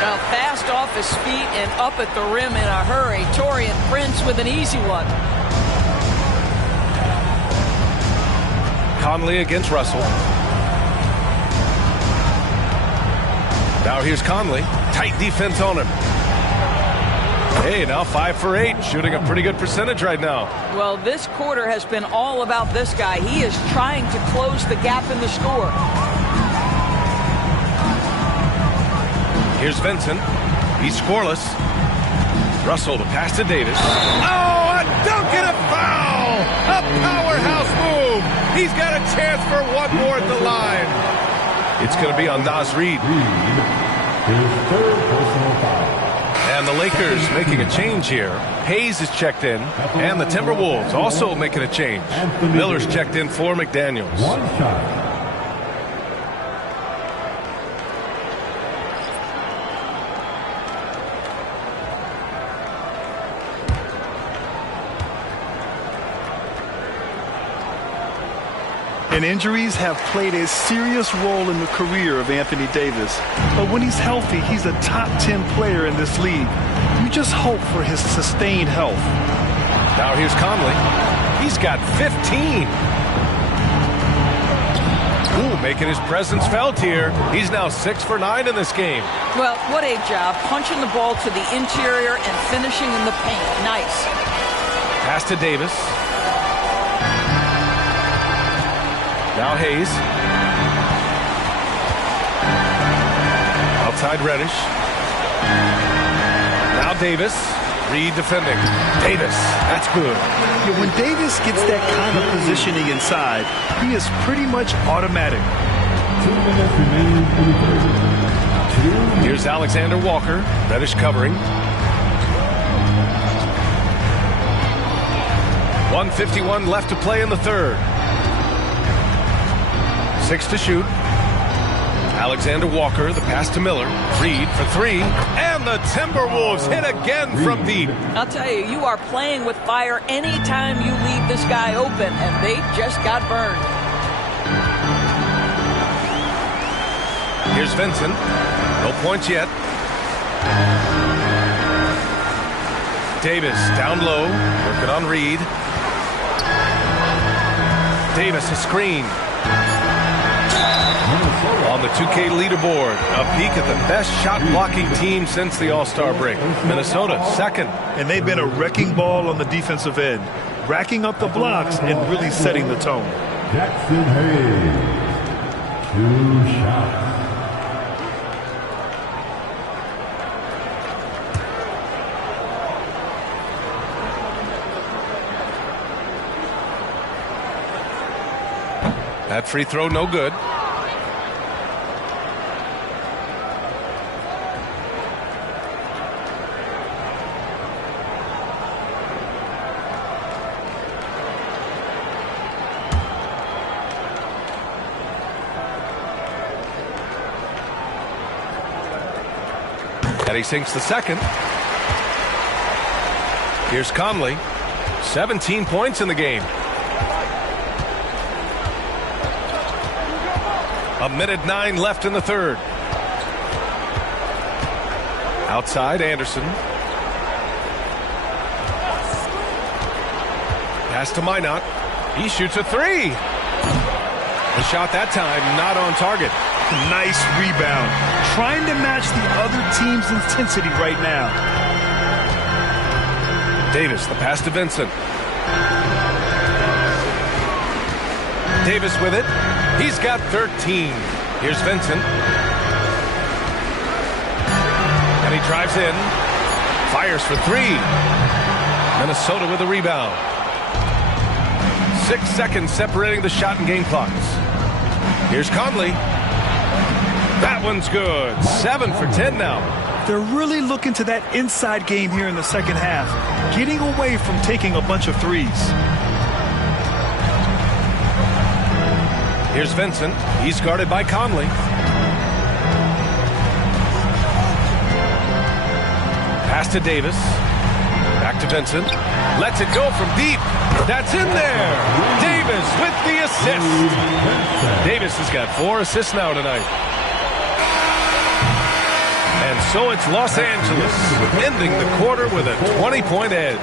Now fast off his feet and up at the rim in a hurry. Taurean Prince with an easy one. Conley against Russell. Now here's Conley. Tight defense on him. Hey, now 5 for 8. Shooting a pretty good percentage right now. Well, this quarter has been all about this guy. He is trying to close the gap in the score. Here's Vincent. He's scoreless. Russell, the pass to Davis. Oh, a dunk and a foul! A powerhouse move! He's got a chance for one more at the line. It's going to be on Naz Reid. His 3rd personal foul. And the Lakers making a change here. Hayes is checked in. And the Timberwolves also making a change. Miller's checked in for McDaniels. 1 shot. And injuries have played a serious role in the career of Anthony Davis. But when he's healthy, he's a top 10 player in this league. You just hope for his sustained health. Now here's Conley. He's got 15. Ooh, making his presence felt here. He's now 6 for 9 in this game. Well, what a job. Punching the ball to the interior and finishing in the paint. Nice. Pass to Davis. Now Hayes. Outside Reddish. Now Davis. Reid defending. Davis. That's good. Yeah, when Davis gets that kind of positioning inside, he is pretty much automatic. 2 minutes remaining in the third. Here's Alexander Walker. Reddish covering. 1:51 left to play in the third. 6 to shoot. Alexander Walker, the pass to Miller. Reed for three. And the Timberwolves hit again from deep. I'll tell you, you are playing with fire anytime you leave this guy open, and they just got burned. Here's Vincent. No points yet. Davis down low, working on Reed. Davis a screen. On the 2K leaderboard, a peek at the best shot-blocking team since the All-Star break. Minnesota, second. And they've been a wrecking ball on the defensive end, racking up the blocks and really setting the tone. Jackson Hayes, 2 shots. That free throw, no good. And he sinks the second. Here's Conley. 17 points in the game. A minute 9 left in the third. Outside, Anderson. Pass to Minot. He shoots a three. The shot that time not on target. Nice rebound. Trying to match the other team's intensity right now. Davis, the pass to Vincent. Davis with it. He's got 13. Here's Vincent. And he drives in. Fires for three. Minnesota with a rebound. 6 seconds separating the shot and game clocks. Here's Conley. That one's good. 7 for 10 now. They're really looking to that inside game here in the second half, getting away from taking a bunch of threes. Here's Vincent. He's guarded by Conley. Pass to Davis. Back to Vincent. Lets it go from deep. That's in there. Davis with the assist. Davis has got 4 assists now tonight. And so it's Los Angeles, ending the quarter with a 20-point edge.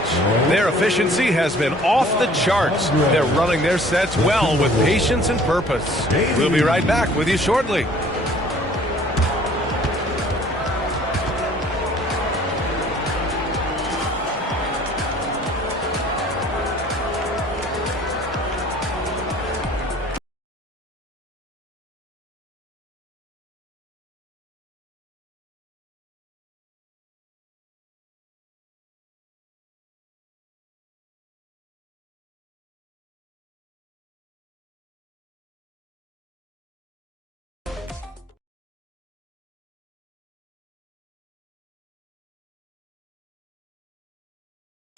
Their efficiency has been off the charts. They're running their sets well with patience and purpose. We'll be right back with you shortly.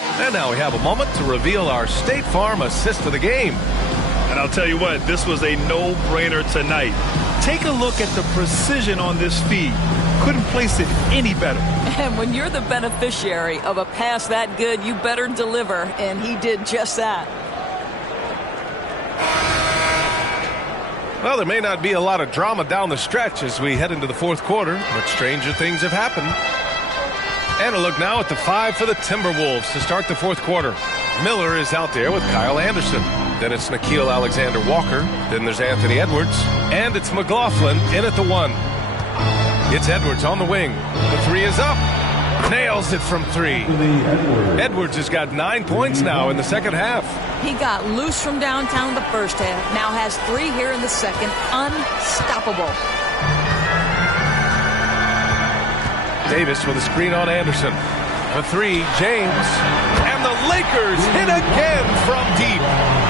And now we have a moment to reveal our State Farm assist of the game. And I'll tell you what, this was a no-brainer tonight. Take a look at the precision on this feed. Couldn't place it any better. And when you're the beneficiary of a pass that good, you better deliver, and he did just that. Well, there may not be a lot of drama down the stretch as we head into the fourth quarter, but stranger things have happened. And a look now at the 5 for the Timberwolves to start the fourth quarter. Miller is out there with Kyle Anderson. Then it's Nickeil Alexander-Walker. Then there's Anthony Edwards. And it's McLaughlin in at the 1. It's Edwards on the wing. The 3 is up. Nails it from 3. Edwards has got 9 points now in the second half. He got loose from downtown the first half. Now has 3 here in the second. Unstoppable. Davis with a screen on Anderson. A 3, James. And the Lakers hit again from deep.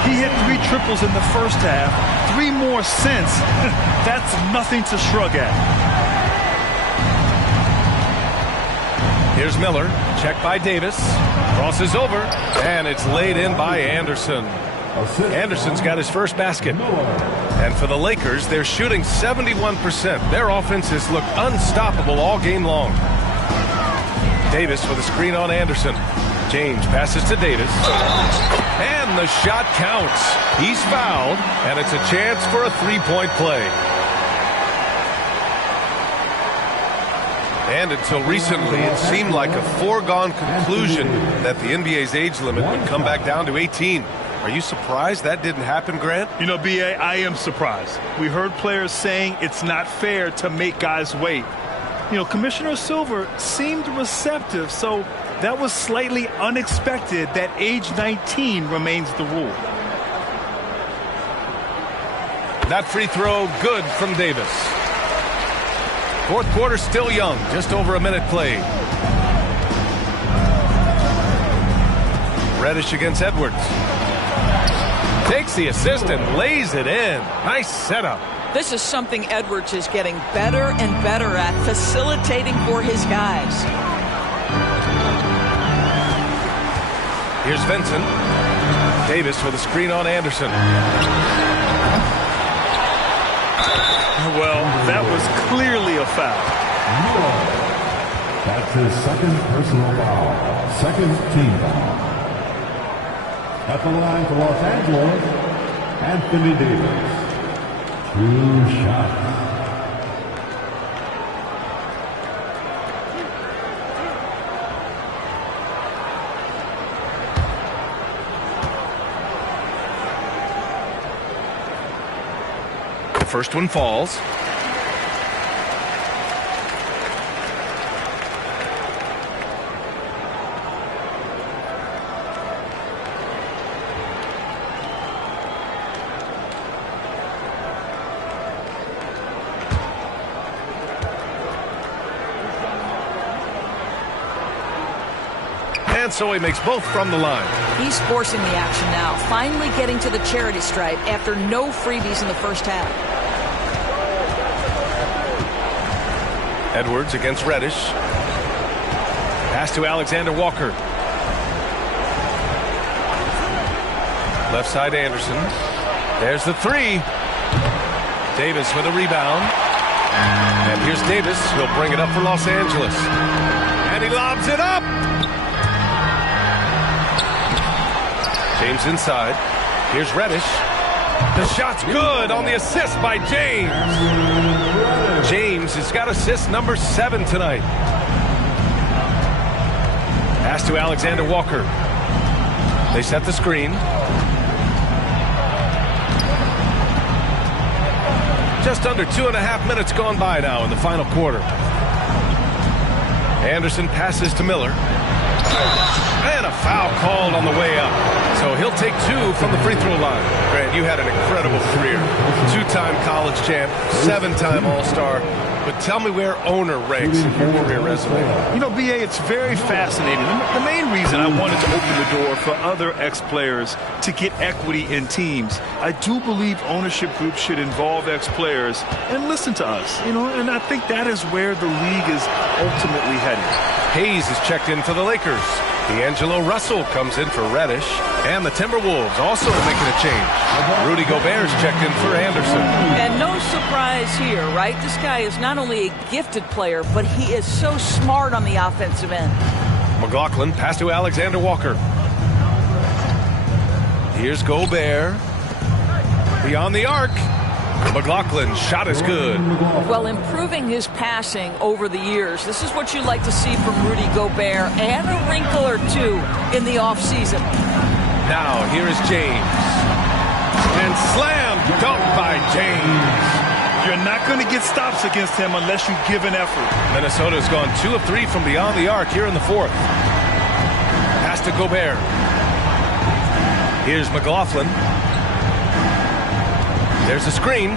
He hit 3 triples in the first half, 3 more since. That's nothing to shrug at. Here's Miller, checked by Davis. Crosses over, and it's laid in by Anderson. Anderson's got his first basket. And for the Lakers, they're shooting 71%. Their offenses look unstoppable all game long. Davis with a screen on Anderson. James passes to Davis. And the shot counts. He's fouled, and it's a chance for a three-point play. And until recently, it seemed like a foregone conclusion that the NBA's age limit would come back down to 18. Are you surprised that didn't happen, Grant? You know, B.A., I am surprised. We heard players saying it's not fair to make guys wait. You know, Commissioner Silver seemed receptive, so that was slightly unexpected that age 19 remains the rule. That free throw good from Davis. Fourth quarter still young, just over a minute played. Reddish against Edwards. Takes the assist and lays it in. Nice setup. This is something Edwards is getting better and better at, facilitating for his guys. Here's Vincent. Davis with a screen on Anderson. Well, that was clearly a foul. That's his second personal foul. Second team foul. At the line for Los Angeles, Anthony Davis. 2 shots. The first one falls. And so he makes both from the line. He's forcing the action now, finally getting to the charity stripe after no freebies in the first half. Edwards against Reddish. Pass to Alexander Walker. Left side Anderson. There's the three. Davis with a rebound. And here's Davis. He'll bring it up for Los Angeles. And he lobs it up. James inside. Here's Reddish. The shot's good on the assist by James. James has got assist number 7 tonight. Pass to Alexander Walker. They set the screen. Just under 2.5 minutes gone by now in the final quarter. Anderson passes to Miller. And a foul called on the way up. So he'll take 2 from the free throw line. Grant, you had an incredible career. 2-time college champ, 7-time All-Star. But tell me where owner ranks in your career resume. You know, B.A., it's very fascinating. The main reason I wanted to open the door for other ex-players to get equity in teams, I do believe ownership groups should involve ex-players and listen to us. You know, and I think that is where the league is ultimately headed. Hayes is checked in for the Lakers. D'Angelo Russell comes in for Reddish. And the Timberwolves also making a change. Rudy Gobert's checked in for Anderson. And no surprise here, right? This guy is not only a gifted player, but he is so smart on the offensive end. McLaughlin pass to Alexander Walker. Here's Gobert. Beyond the arc. McLaughlin's shot is good. Well, improving his passing over the years, this is what you like to see from Rudy Gobert, and a wrinkle or two in the offseason. Now, here is James. And slam dunk by James. You're not going to get stops against him unless you give an effort. Minnesota's gone 2 of 3 from beyond the arc here in the fourth. Pass to Gobert. Here's McLaughlin. There's a screen.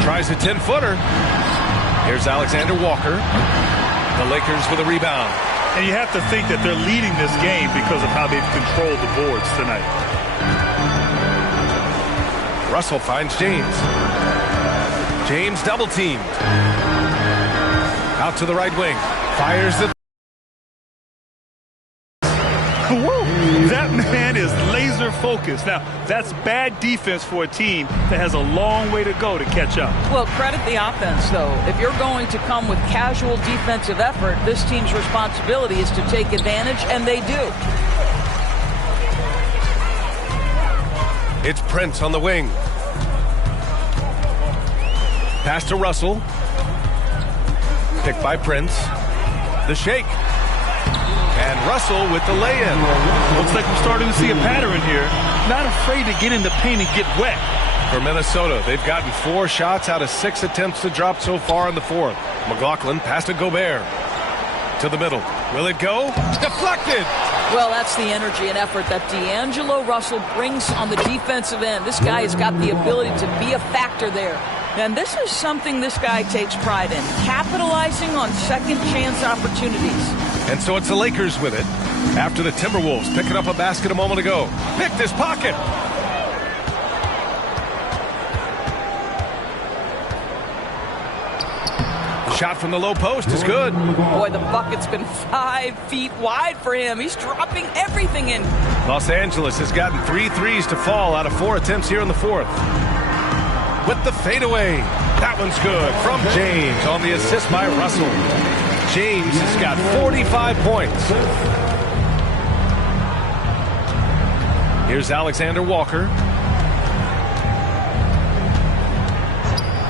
Tries a 10-footer. Here's Alexander Walker. The Lakers with a rebound. And you have to think that they're leading this game because of how they've controlled the boards tonight. Russell finds James. James double-teamed. Out to the right wing. Fires the... Woo! That man is laser focused. Now, that's bad defense for a team that has a long way to go to catch up. Well, credit the offense, though. If you're going to come with casual defensive effort, this team's responsibility is to take advantage, and they do. It's Prince on the wing. Pass to Russell. Picked by Prince. The shake. And Russell with the lay-in. Looks like we're starting to see a pattern here. Not afraid to get in the paint and get wet. For Minnesota, they've gotten 4 shots out of 6 attempts to drop so far in the 4th. McLaughlin pass to Gobert. To the middle. Will it go? Deflected! Well, that's the energy and effort that D'Angelo Russell brings on the defensive end. This guy has got the ability to be a factor there. And this is something this guy takes pride in, capitalizing on second chance opportunities. And so it's the Lakers with it. After the Timberwolves picking up a basket a moment ago. Picked his pocket. The shot from the low post is good. Boy, the bucket's been 5 feet wide for him. He's dropping everything in. Los Angeles has gotten 3 threes to fall out of 4 attempts here in the 4th. With the fadeaway. That one's good from James on the assist by Russell. James has got 45 points. Here's Alexander Walker.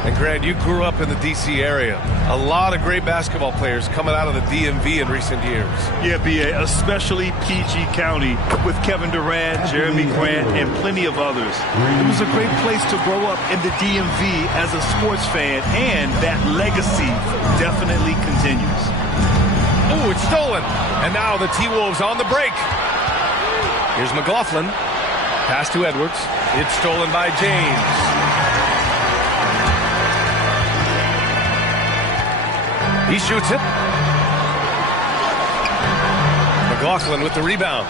And Grant, you grew up in the D.C. area. A lot of great basketball players coming out of the DMV in recent years. Yeah, B.A., especially PG County with Kevin Durant, Jeremy Grant, and plenty of others. It was a great place to grow up in the DMV as a sports fan, and that legacy definitely continues. Oh, it's stolen. And now the T-Wolves on the break. Here's McLaughlin. Pass to Edwards. It's stolen by James. He shoots it. McLaughlin with the rebound.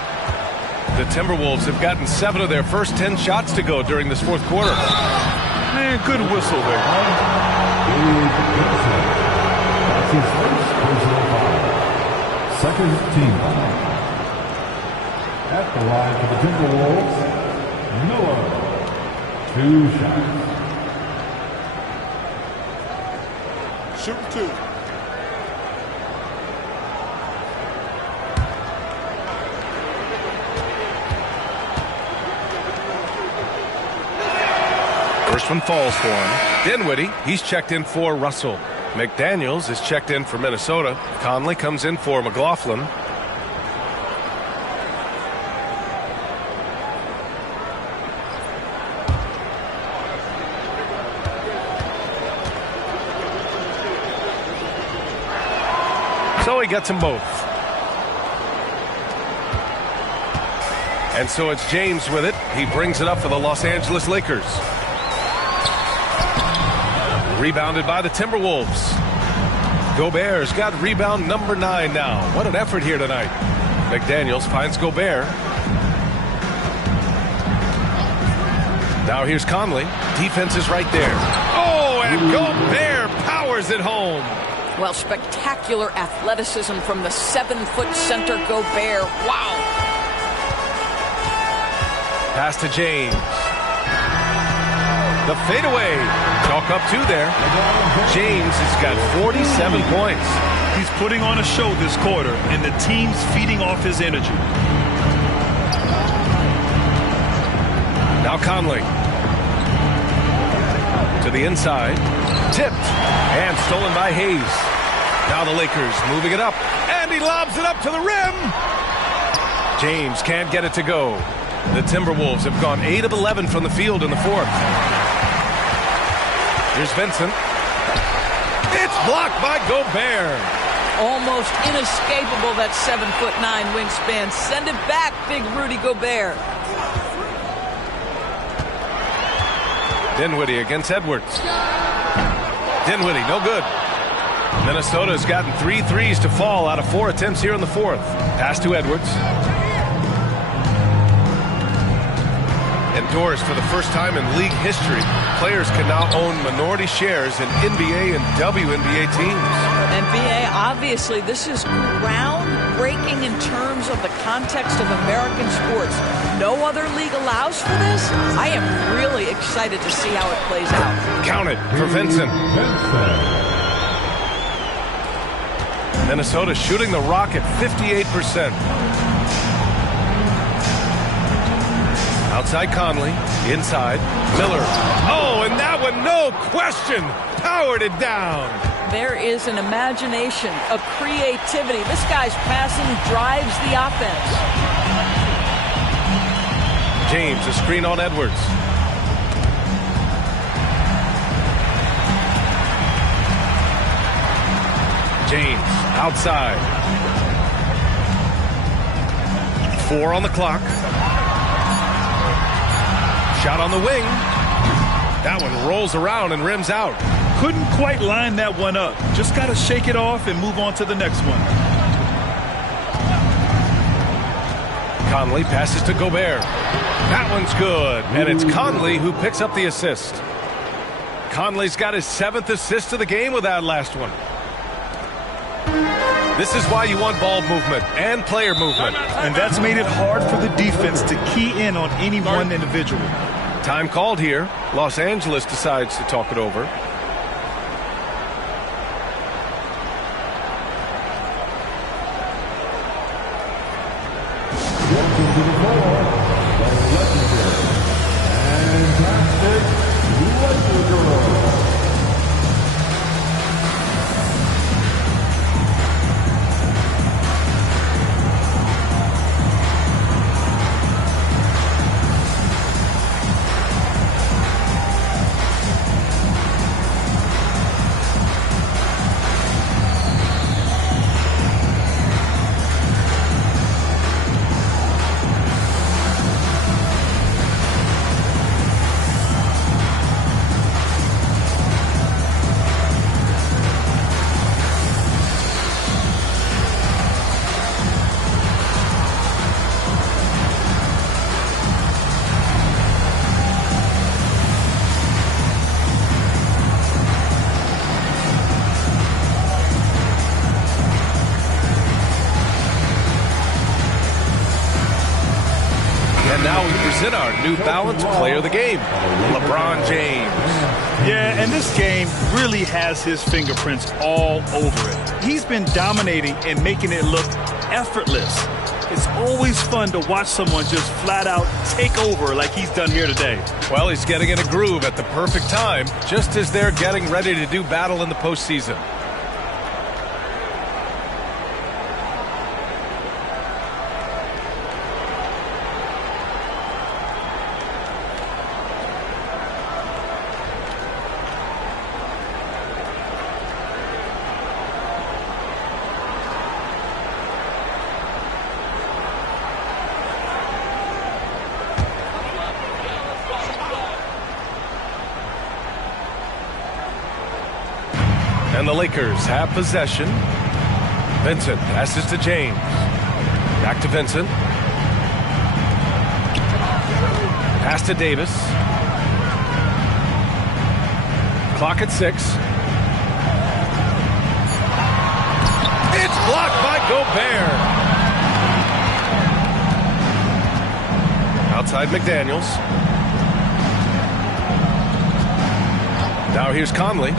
The Timberwolves have gotten 7 of their first 10 shots to go during this 4th quarter. Man, good whistle there. That's his first personal foul. Second team foul. At the line for the Timberwolves, Miller. 2 shots. Shoot 2. First one falls for him. Dinwiddie, he's checked in for Russell. McDaniels is checked in for Minnesota. Conley comes in for McLaughlin. So he gets them both. And so it's James with it. He brings it up for the Los Angeles Lakers. Rebounded by the Timberwolves. Gobert's got rebound number 9 now. What an effort here tonight. McDaniels finds Gobert. Now here's Conley. Defense is right there. Oh, and Gobert powers it home. Well, spectacular athleticism from the 7-foot center Gobert. Wow. Pass to James. The fadeaway. Chalk up 2 there. James has got 47 points. He's putting on a show this quarter, and the team's feeding off his energy. Now Conley. To the inside. Tipped. And stolen by Hayes. Now the Lakers moving it up. And he lobs it up to the rim. James can't get it to go. The Timberwolves have gone 8 of 11 from the field in the 4th. Here's Vincent. It's blocked by Gobert. Almost inescapable, that 7'9" wingspan. Send it back, big Rudy Gobert. Dinwiddie against Edwards. Dinwiddie, no good. Minnesota's gotten 3 threes to fall out of 4 attempts here in the 4th. Pass to Edwards. Endorsed for the first time in league history, players can now own minority shares in NBA and WNBA teams. NBA, obviously, this is groundbreaking groundbreaking in terms of the context of American sports. No other league allows for this. I am really excited to see how it plays out. Count it for Vincent. Minnesota shooting the rock at 58%. Outside Conley, inside Miller. Oh, and that one, no question, powered it down. There is an imagination, a creativity. This guy's passing drives the offense. James, a screen on Edwards. James, outside. 4 on the clock. Shot on the wing. That one rolls around and rims out. Couldn't quite line that one up. Just got to shake it off and move on to the next one. Conley passes to Gobert. That one's good. And it's Conley who picks up the assist. Conley's got his 7th assist of the game with that last one. This is why you want ball movement and player movement. And that's made it hard for the defense to key in on any one individual. Time called here. Los Angeles decides to talk it over. Welcome to the floor, the legendary and fantastic Laker girl. Now we present our New Balance Player of the Game, LeBron James. Yeah, and this game really has his fingerprints all over it. He's been dominating and making it look effortless. It's always fun to watch someone just flat out take over like he's done here today. Well, he's getting in a groove at the perfect time, just as they're getting ready to do battle in the postseason. And the Lakers have possession. Vincent passes to James. Back to Vincent. Pass to Davis. Clock at 6. It's blocked by Gobert. Outside McDaniels. Now here's Conley.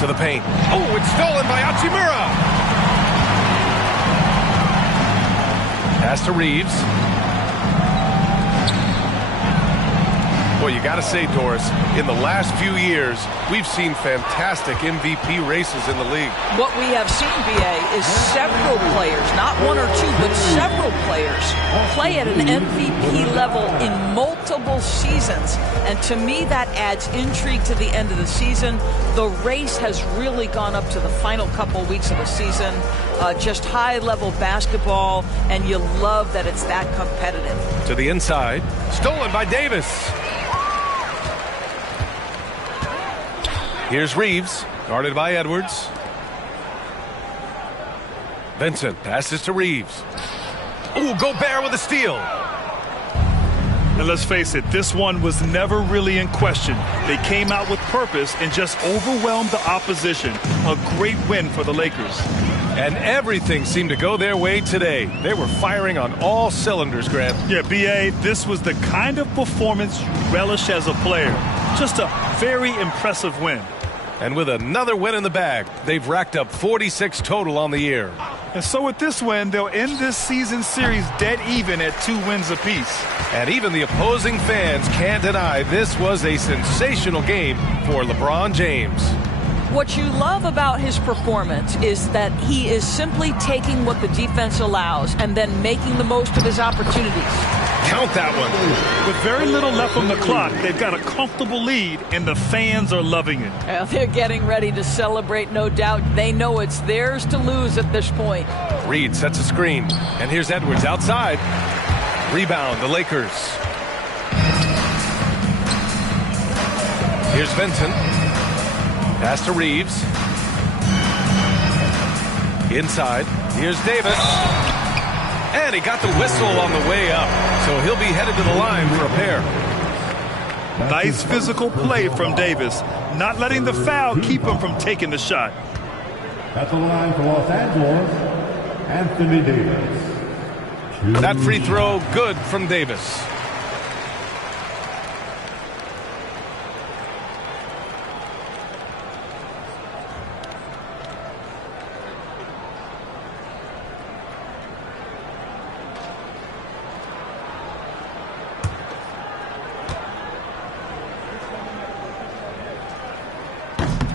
To the paint. Oh, it's stolen by Hachimura. Pass to Reeves. Well, you got to say, Doris, in the last few years, we've seen fantastic MVP races in the league. What we have seen, BA, is several players, not one or two, but several players play at an MVP level in multiple seasons. And to me, that adds intrigue to the end of the season. The race has really gone up to the final couple weeks of the season. Just high-level basketball, and you love that it's that competitive. To the inside. Stolen by Davis. Here's Reeves, guarded by Edwards. Vincent passes to Reeves. Ooh, Gobert with a steal. And let's face it, this one was never really in question. They came out with purpose and just overwhelmed the opposition. A great win for the Lakers. And everything seemed to go their way today. They were firing on all cylinders, Grant. Yeah, B.A., this was the kind of performance you relish as a player. Just a very impressive win. And with another win in the bag, they've racked up 46 total on the year. And so with this win, they'll end this season series dead even at 2 wins apiece. And even the opposing fans can't deny this was a sensational game for LeBron James. What you love about his performance is that he is simply taking what the defense allows and then making the most of his opportunities. Count that one. With very little left on the clock, they've got a comfortable lead, and the fans are loving it. Well, they're getting ready to celebrate, no doubt. They know it's theirs to lose at this point. Reed sets a screen, and here's Edwards outside. Rebound, the Lakers. Here's Vincent. Pass to Reeves. Inside. Here's Davis. And he got the whistle on the way up. So he'll be headed to the line for a pair. Nice physical play from Davis. Not letting the foul keep him from taking the shot. At the line for Los Angeles, Anthony Davis. That free throw good from Davis.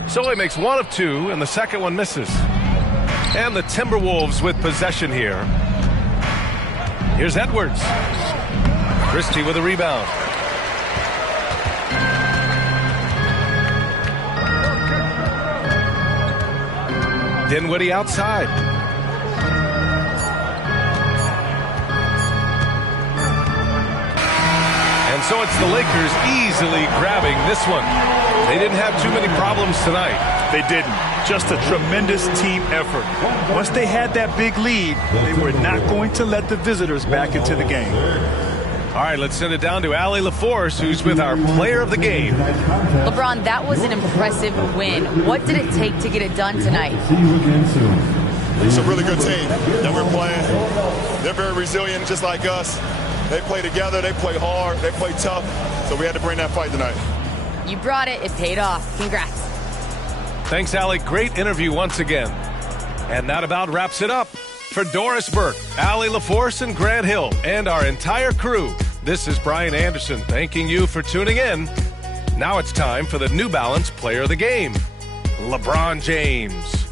So he makes 1 of 2, and the second one misses. And the Timberwolves with possession here. Here's Edwards. Christie with a rebound. Dinwiddie outside. And so it's the Lakers easily grabbing this one. They didn't have too many problems tonight. They didn't. Just a tremendous team effort. Once they had that big lead, they were not going to let the visitors back into the game. All right, let's send it down to Allie LaForce, who's with our player of the game. LeBron, that was an impressive win. What did it take to get it done tonight? It's a really good team that we're playing. They're very resilient, just like us. They play together, they play hard, they play tough. So we had to bring that fight tonight. You brought it. It paid off. Congrats. Thanks, Allie. Great interview once again. And that about wraps it up. For Doris Burke, Allie LaForce, and Grant Hill, and our entire crew, this is Brian Anderson thanking you for tuning in. Now it's time for the New Balance Player of the Game, LeBron James.